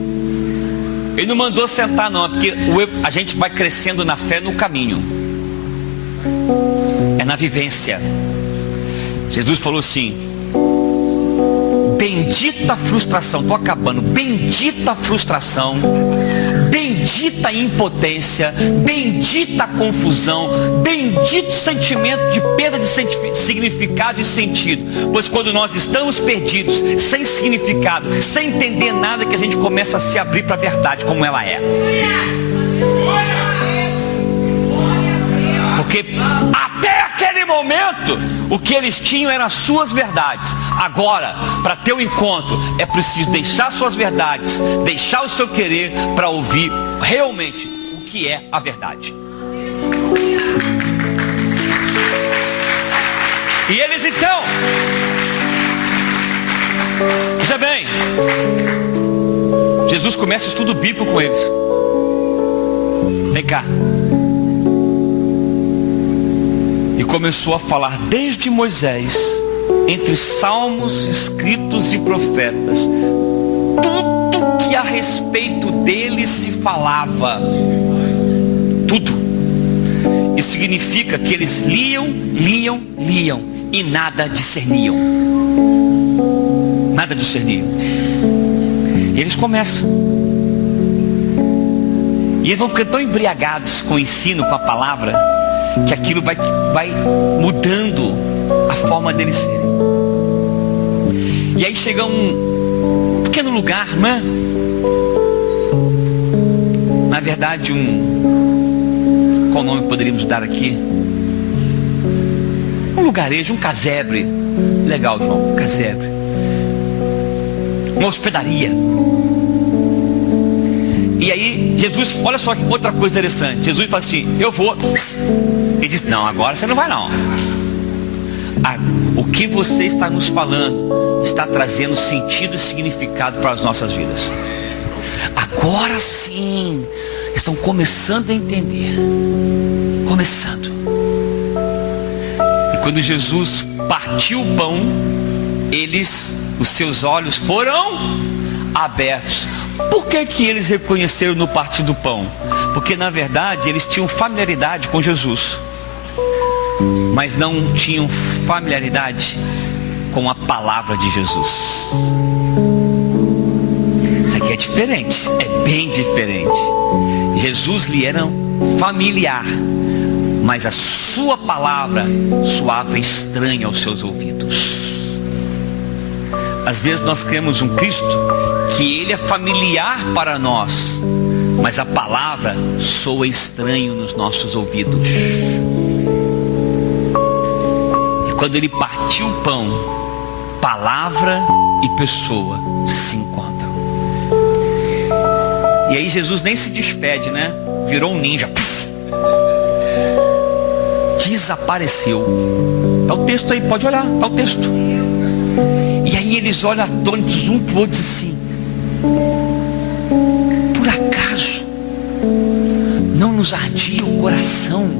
Ele não mandou sentar não, porque a gente vai crescendo na fé no caminho. É na vivência. Jesus falou assim: bendita frustração, estou acabando, bendita frustração, bendita impotência, bendita confusão, bendito sentimento de perda de significado e sentido. Pois quando nós estamos perdidos, sem significado, sem entender nada, que a gente começa a se abrir para a verdade como ela é. Porque até aquele momento, o que eles tinham eram as suas verdades. Agora, para ter o encontro, é preciso deixar suas verdades, deixar o seu querer, para ouvir realmente o que é a verdade. E eles então, veja bem, Jesus começa o estudo bíblico com eles. Vem cá. E começou a falar desde Moisés, entre salmos, escritos e profetas, tudo que a respeito dele se falava. Tudo. Isso significa que eles liam e nada discerniam. Nada discerniam. E eles começam. E eles vão ficando tão embriagados com o ensino, com a palavra, que aquilo vai mudando a forma deles serem. E aí chega um pequeno lugar, né? Na verdade, qual nome poderíamos dar aqui? Um lugarejo, um casebre. Legal, João, um casebre. Uma hospedaria. E aí Jesus, olha só que outra coisa interessante. Jesus fala assim: eu vou. Ele diz: não, agora você não vai não. O que você está nos falando está trazendo sentido e significado para as nossas vidas. Agora sim, estão começando a entender. Começando. E quando Jesus partiu o pão, os seus olhos foram abertos. Por que eles reconheceram no partir do pão? Porque na verdade eles tinham familiaridade com Jesus, mas não tinham familiaridade com a palavra de Jesus. Isso aqui é diferente, é bem diferente. Jesus lhe era familiar, mas a sua palavra soava estranha aos seus ouvidos. Às vezes nós queremos um Cristo que ele é familiar para nós, mas a palavra soa estranho nos nossos ouvidos. E quando ele partiu o pão, palavra e pessoa se encontram. E aí Jesus nem se despede, né? Virou um ninja. Desapareceu. Tá o texto aí, pode olhar, tá o texto. E aí eles olham atônitos um pro outro e dizem assim: por acaso não nos ardia o coração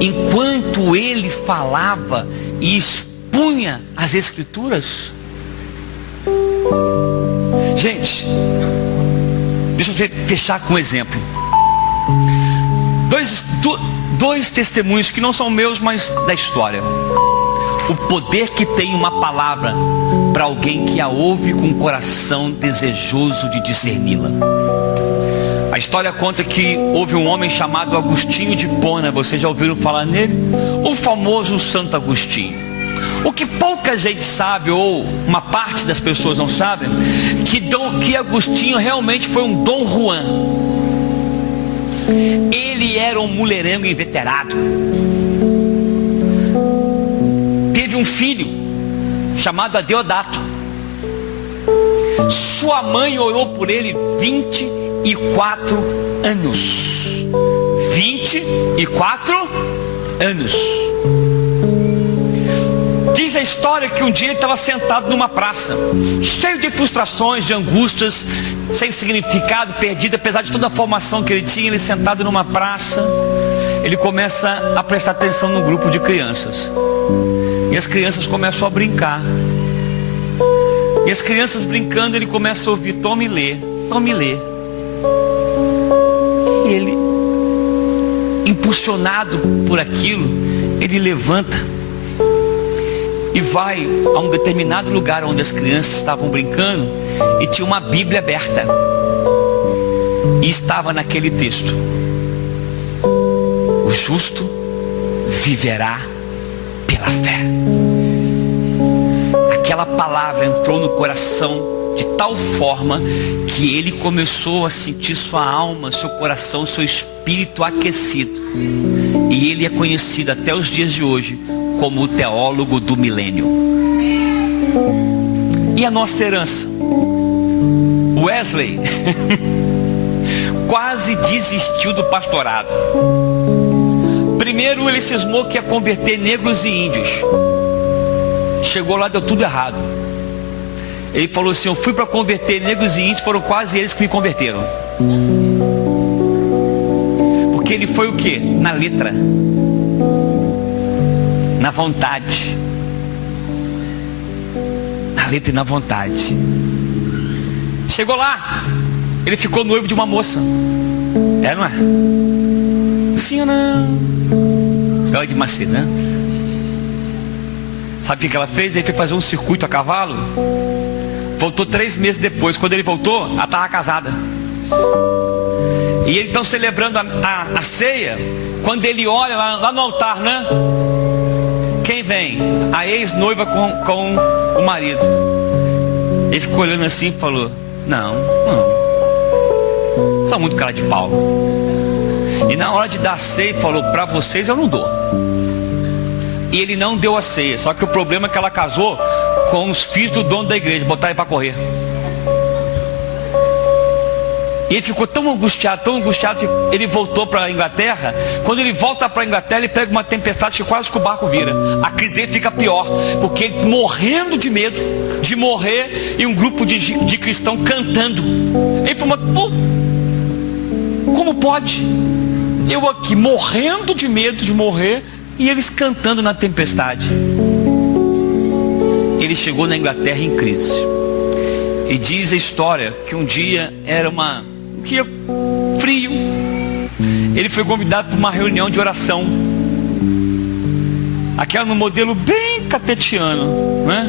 enquanto ele falava e expunha as Escrituras? Gente, deixa eu fechar com um exemplo. Dois testemunhos que não são meus, mas da história. O poder que tem uma palavra para alguém que a ouve com um coração desejoso de discerni-la. A história conta que houve um homem chamado Agostinho de Hipona. Vocês já ouviram falar nele? O famoso Santo Agostinho. O que pouca gente sabe, ou uma parte das pessoas não sabe, que Agostinho realmente foi um Dom Juan. Ele era um mulherengo inveterado. Teve um filho chamado Adeodato. Sua mãe orou por ele 24 anos. 24 anos. Diz a história que um dia ele estava sentado numa praça, cheio de frustrações, de angústias, sem significado, perdido. Apesar de toda a formação que ele tinha, ele sentado numa praça, ele começa a prestar atenção num grupo de crianças. E as crianças começam a brincar. E as crianças brincando, ele começa a ouvir: tome e lê, tome e lê. E ele, impulsionado por aquilo, ele levanta e vai a um determinado lugar onde as crianças estavam brincando, e tinha uma Bíblia aberta. E estava naquele texto: o justo viverá pela fé. Aquela palavra entrou no coração de tal forma que ele começou a sentir sua alma, seu coração, seu espírito aquecido. E ele é conhecido até os dias de hoje como o teólogo do milênio. E a nossa herança? Wesley quase desistiu do pastorado. Primeiro ele cismou que ia converter negros e índios. Chegou lá, deu tudo errado. Ele falou assim: eu fui para converter negros e índios, foram quase eles que me converteram. Porque ele foi o quê? Na letra, na vontade. Na letra e na vontade. Chegou lá, ele ficou noivo de uma moça. É, não é? Sim ou não? Ela de Macedo, né? Sabe o que ela fez? Ele foi fazer um circuito a cavalo. Voltou 3 meses depois. Quando ele voltou, ela estava casada. E ele então celebrando a ceia. Quando ele olha lá no altar, né? Quem vem? A ex-noiva com o marido. Ele ficou olhando assim e falou: não. São muito cara de pau. E na hora de dar a ceia, falou: para vocês eu não dou. E ele não deu a ceia. Só que o problema é que ela casou com os filhos do dono da igreja. Botaram ele para correr. E ele ficou tão angustiado, que ele voltou para a Inglaterra. Quando ele volta para a Inglaterra, ele pega uma tempestade que quase que o barco vira. A crise dele fica pior, porque ele morrendo de medo de morrer, e um grupo de cristãos cantando. Ele falou: pô, como pode? Eu aqui morrendo de medo de morrer, e eles cantando na tempestade. Ele chegou na Inglaterra em crise. E diz a história que um dia era um dia frio. Ele foi convidado para uma reunião de oração. Aquela no modelo bem catetiano, né?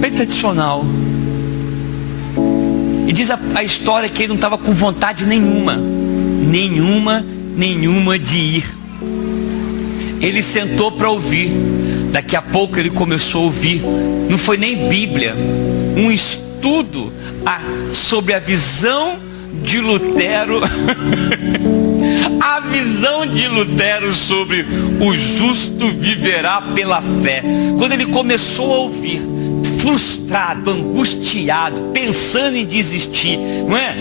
Bem tradicional. E diz a história que ele não estava com vontade nenhuma de ir. Ele sentou para ouvir. Daqui a pouco ele começou a ouvir. Não foi nem Bíblia, um estudo sobre a visão de Lutero. A visão de Lutero sobre o justo viverá pela fé. Quando ele começou a ouvir, frustrado, angustiado, pensando em desistir, não é?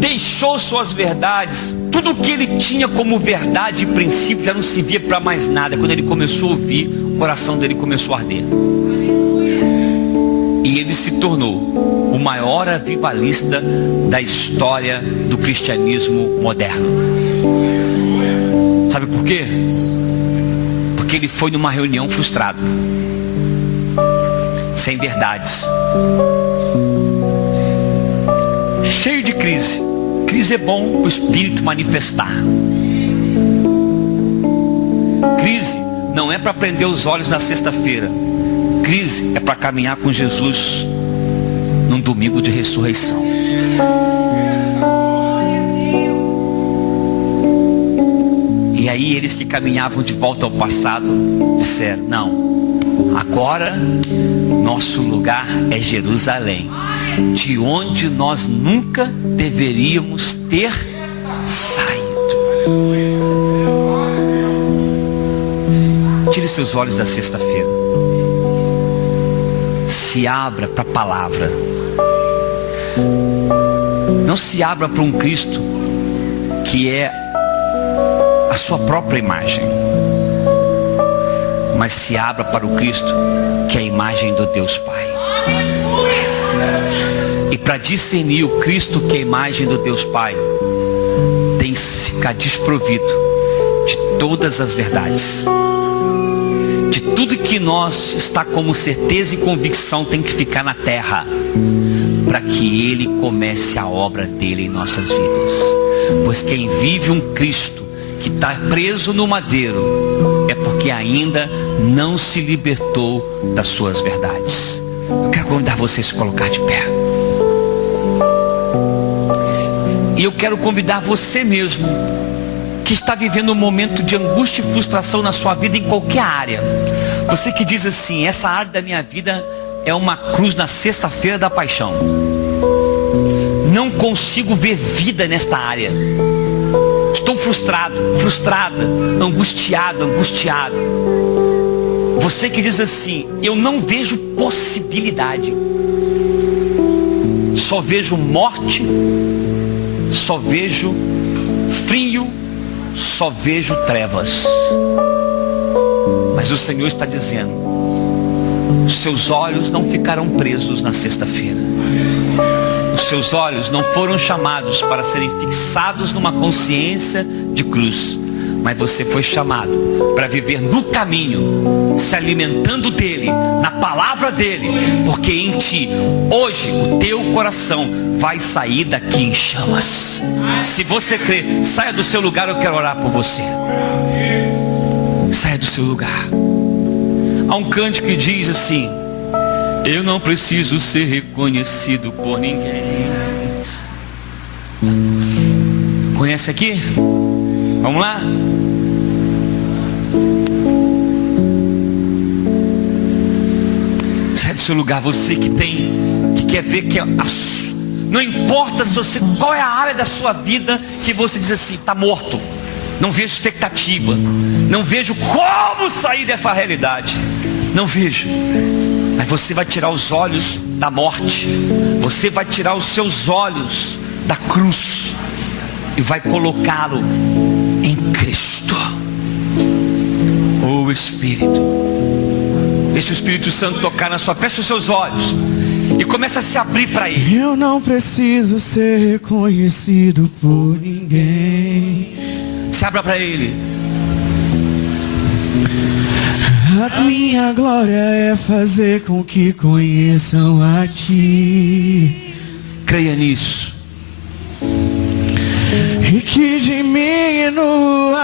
Deixou suas verdades, tudo que ele tinha como verdade e princípio já não se via para mais nada. Quando ele começou a ouvir, o coração dele começou a arder. E ele se tornou o maior avivalista da história do cristianismo moderno. Sabe por quê? Porque ele foi numa reunião frustrado, sem verdades, cheio de crise. Crise é bom para o Espírito manifestar. Crise não é para prender os olhos na sexta-feira. Crise é para caminhar com Jesus num domingo de ressurreição. E aí eles que caminhavam de volta ao passado disseram: não, agora nosso lugar é Jerusalém, de onde nós nunca deveríamos ter saído. Tire seus olhos da sexta-feira, se abra para a palavra. Não se abra para um Cristo que é a sua própria imagem, mas se abra para o Cristo que é a imagem do Deus Pai. E para discernir o Cristo que é a imagem do Deus Pai, tem que ficar desprovido de todas as verdades. De tudo que nós está como certeza e convicção tem que ficar na terra, para que Ele comece a obra dele em nossas vidas. Pois quem vive um Cristo que está preso no madeiro é porque ainda não se libertou das suas verdades. Eu quero convidar você a se colocar de pé. E eu quero convidar você mesmo, que está vivendo um momento de angústia e frustração na sua vida, em qualquer área. Você que diz assim: essa área da minha vida é uma cruz na sexta-feira da paixão. Não consigo ver vida nesta área. Estou frustrado, frustrada, angustiado, angustiado. Você que diz assim: eu não vejo possibilidade. Só vejo morte, só vejo frio, só vejo trevas. Mas o Senhor está dizendo: os seus olhos não ficarão presos na sexta-feira. Os seus olhos não foram chamados para serem fixados numa consciência de cruz, mas você foi chamado para viver no caminho, se alimentando dele, na palavra dele, porque em ti, hoje, o teu coração vai sair daqui em chamas. Se você crê, saia do seu lugar, eu quero orar por você. Saia do seu lugar. Há um cântico que diz assim: eu não preciso ser reconhecido por ninguém. Conhece aqui? Vamos lá? Sai do seu lugar, você que quer ver que não importa se você, qual é a área da sua vida que você diz assim: está morto, não vejo expectativa, não vejo como sair dessa realidade, não vejo. Mas você vai tirar os olhos da morte, você vai tirar os seus olhos da cruz e vai colocá-lo em Cristo. Oh Espírito, deixa o Espírito Santo tocar na sua, fecha os seus olhos e começa a se abrir para Ele. Eu não preciso ser reconhecido por ninguém. Se abra para Ele. A minha glória é fazer com que conheçam a Ti. Creia nisso. E que diminua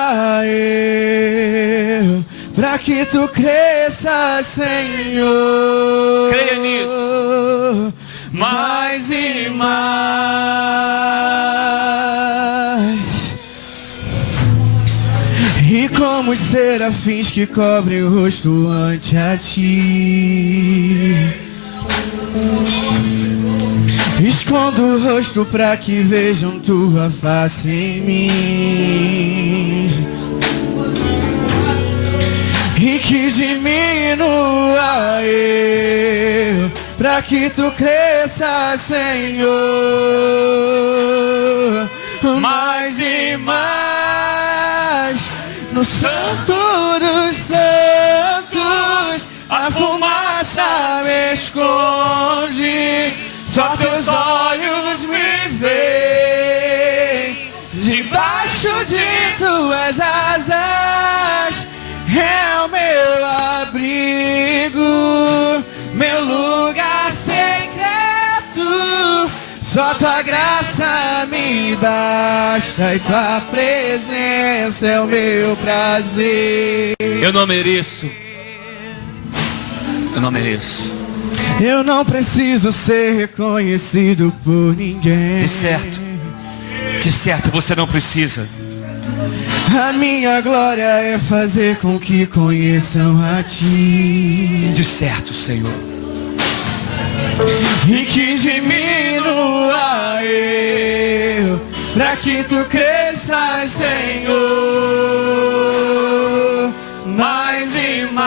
eu, pra que Tu cresças, Senhor. Creia nisso. Mais e mais. E como os serafins que cobrem o rosto ante a Ti, escondo o rosto pra que vejam Tua face em mim. E que diminua eu, pra que Tu cresças, Senhor. Mais e mais. No santo dos santos, a fumaça me esconde. só teus olhos me veem. Debaixo de tuas asas é o meu abrigo, meu lugar secreto. Só tua graça me basta e tua presença é o meu prazer. Eu não mereço. Eu não mereço. Eu não preciso ser reconhecido por ninguém. De certo você não precisa. A minha glória é fazer com que conheçam a ti. De certo, Senhor. E que diminua eu, pra que tu cresças, Senhor, mais e mais.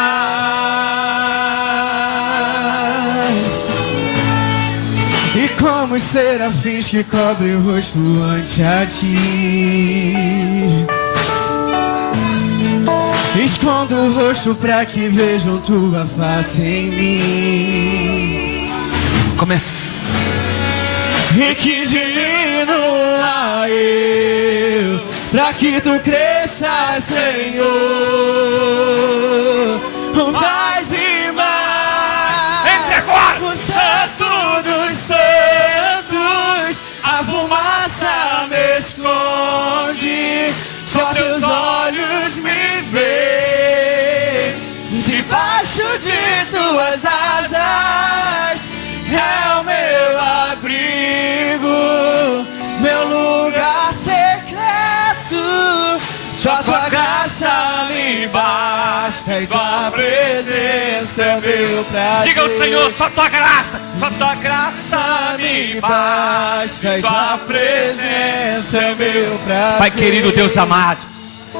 E como os serafins que cobrem o rosto ante a ti, escondo o rosto pra que vejam tua face em mim. Começa. E que diminua eu, pra que tu cresças, Senhor, mais e mais. Entre agora! O santo dos santos, a fumaça me esconde, só teus olhos me veem. Debaixo de tuas asas é o meu abrigo, meu lugar secreto. Só tua graça me basta e tua presença é meu prazer. Diga ao Senhor, só tua graça Me basta e tua presença é meu prazer. Pai querido, Deus amado,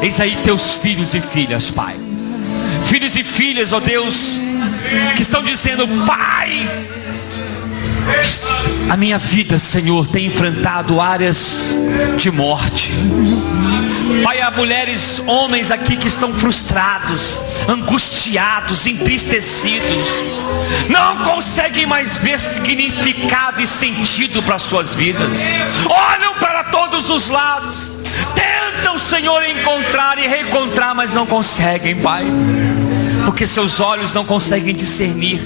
eis aí teus filhos e filhas, Pai. Filhos e filhas, ó Deus, que estão dizendo: Pai, a minha vida, Senhor, tem enfrentado áreas de morte. Pai, há mulheres, homens aqui que estão frustrados, angustiados, entristecidos, não conseguem mais ver significado e sentido para suas vidas. Olham para todos os lados, tentam, Senhor, encontrar e reencontrar, mas não conseguem, Pai, porque seus olhos não conseguem discernir.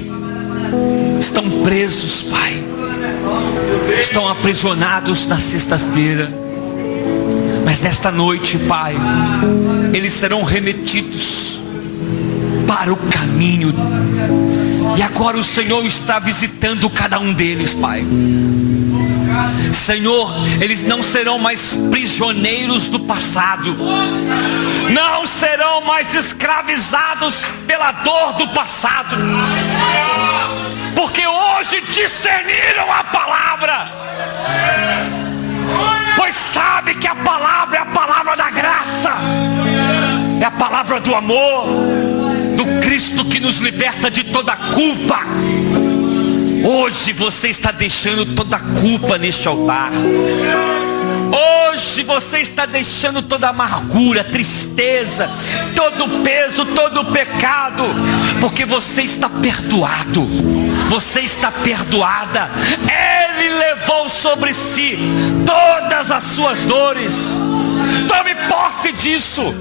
Estão presos, Pai, estão aprisionados na sexta-feira. Mas nesta noite, Pai, eles serão remetidos para o caminho. E agora o Senhor está visitando cada um deles, Pai. Senhor, eles não serão mais prisioneiros do passado, não serão mais escravizados pela dor do passado, porque hoje discerniram a palavra, pois sabe que a palavra é a palavra da graça, é a palavra do amor, do Cristo que nos liberta de toda culpa. Hoje você está deixando toda a culpa neste altar. Hoje você está deixando toda a amargura, tristeza, todo o peso, todo o pecado, porque você está perdoado, você está perdoada. Ele levou sobre si todas as suas dores. Tome posse disso.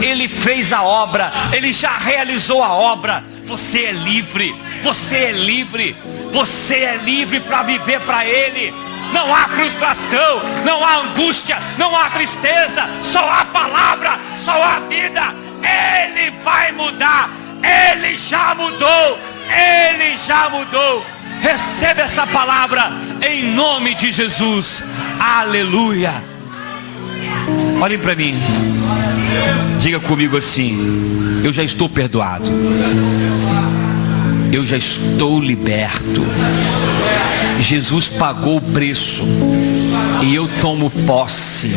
Ele fez a obra, Ele já realizou a obra. Você é livre, você é livre, você é livre para viver para Ele. Não há frustração, não há angústia, não há tristeza, só há palavra, só há vida. Ele vai mudar, Ele já mudou, Ele já mudou. Receba essa palavra em nome de Jesus. Aleluia. Olhem para mim, diga comigo assim: eu já estou perdoado, eu já estou liberto. Jesus pagou o preço e eu tomo posse.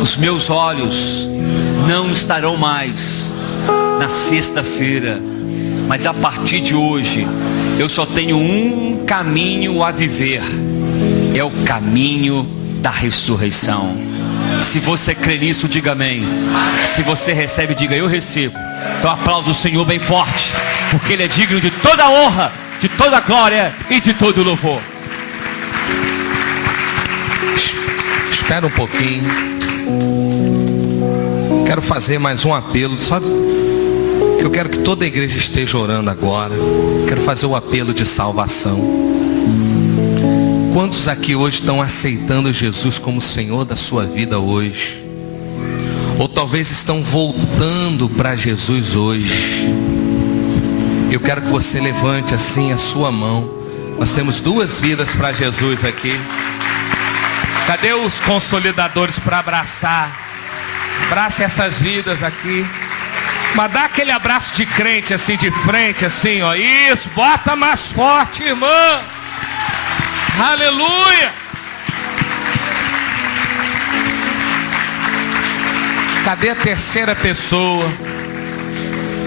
Os meus olhos não estarão mais na sexta-feira, mas a partir de hoje eu só tenho um caminho a viver, é o caminho da ressurreição. Se você crê nisso, diga amém. Se você recebe, diga eu recebo. Então aplauda o Senhor bem forte, porque Ele é digno de toda a honra, de toda a glória e de todo o louvor. Espera um pouquinho. Quero fazer mais um apelo. Só que eu quero que toda a igreja esteja orando agora. Quero fazer o apelo de salvação. Quantos aqui hoje estão aceitando Jesus como Senhor da sua vida hoje? Ou talvez estão voltando para Jesus hoje? Eu quero que você levante assim a sua mão. Nós temos 2 vidas para Jesus aqui. Cadê os consolidadores para abraçar? Abrace essas vidas aqui. Mas dá aquele abraço de crente assim, de frente assim, ó. Isso, bota mais forte, irmão. Aleluia. Cadê a terceira pessoa?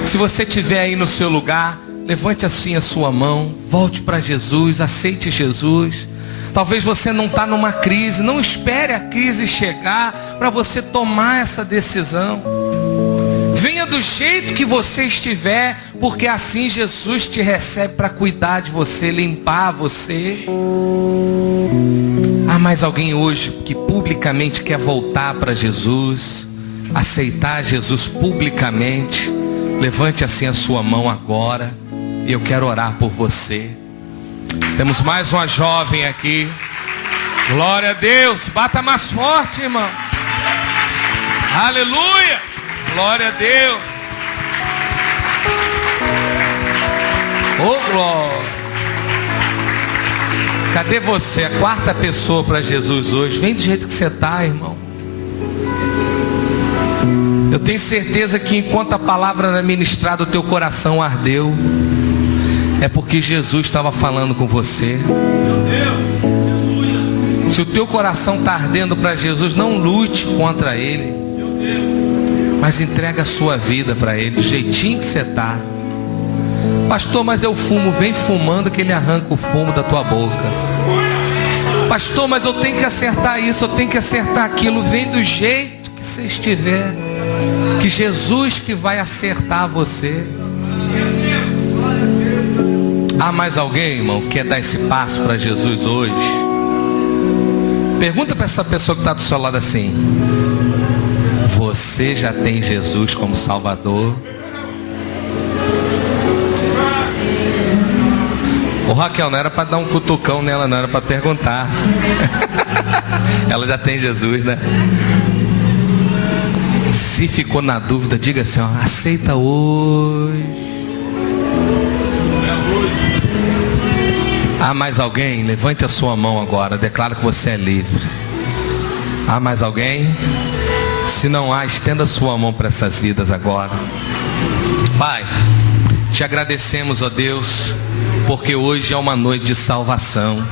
Se você estiver aí no seu lugar, levante assim a sua mão. Volte para Jesus, aceite Jesus. Talvez você não está numa crise. Não espere a crise chegar para você tomar essa decisão. Venha do jeito que você estiver, porque assim Jesus te recebe para cuidar de você, limpar você. Há mais alguém hoje que publicamente quer voltar para Jesus, aceitar Jesus publicamente? Levante assim a sua mão agora e eu quero orar por você. Temos mais uma jovem aqui. Glória a Deus. Bata mais forte, irmão. Aleluia. Glória a Deus. Oh, glória. Cadê você? A 4ª pessoa para Jesus hoje. Vem do jeito que você está, irmão. Eu tenho certeza que enquanto a palavra era ministrada, o teu coração ardeu. É porque Jesus estava falando com você. Se o teu coração está ardendo para Jesus, não lute contra Ele, mas entrega a sua vida para Ele, do jeitinho que você está. Pastor, mas eu fumo. Vem fumando que Ele arranca o fumo da tua boca. Pastor, mas eu tenho que acertar isso, eu tenho que acertar aquilo. Vem do jeito que você estiver, que Jesus que vai acertar você. Há mais alguém, irmão, que quer dar esse passo para Jesus hoje? Pergunta para essa pessoa que está do seu lado assim: você já tem Jesus como Salvador? Ô Raquel, não era para dar um cutucão nela, não era para perguntar. Ela já tem Jesus, né? Se ficou na dúvida, diga assim, ó, aceita hoje. Há mais alguém? Levante a sua mão agora. Declara que você é livre. Há mais alguém? Se não há, estenda a sua mão para essas vidas agora. Pai, te agradecemos, ó Deus, porque hoje é uma noite de salvação.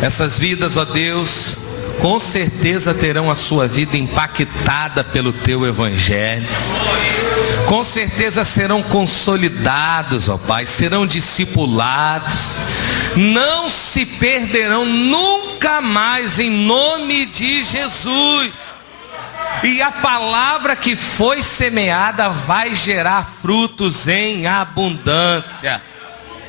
Essas vidas, ó Deus, com certeza terão a sua vida impactada pelo teu evangelho. Com certeza serão consolidados, ó Pai, serão discipulados, não se perderão nunca mais, em nome de Jesus. E a palavra que foi semeada vai gerar frutos em abundância.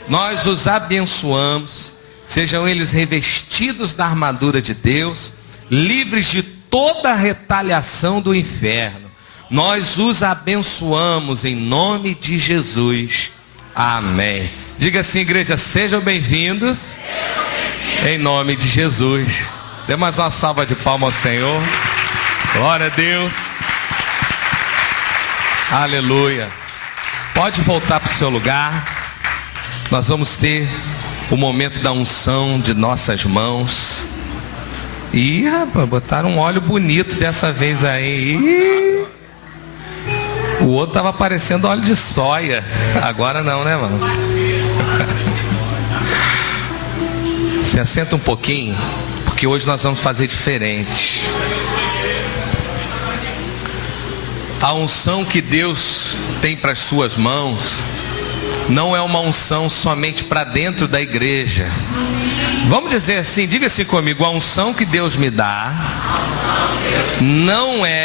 Nós os abençoamos, sejam eles revestidos da armadura de Deus, livres de toda a retaliação do inferno. Nós os abençoamos em nome de Jesus. Amém. Diga assim, igreja, sejam bem-vindos em nome de Jesus. Dê mais uma salva de palmas ao Senhor. Glória a Deus. Aleluia. Pode voltar para o seu lugar. Nós vamos ter o momento da unção de nossas mãos. Ih, rapaz, botaram um óleo bonito dessa vez aí. O outro estava parecendo óleo de soia. Agora não, né, mano? Se assenta um pouquinho, porque hoje nós vamos fazer diferente. A unção que Deus tem para as suas mãos não é uma unção somente para dentro da igreja. Vamos dizer assim, diga assim comigo: a unção que Deus me dá não é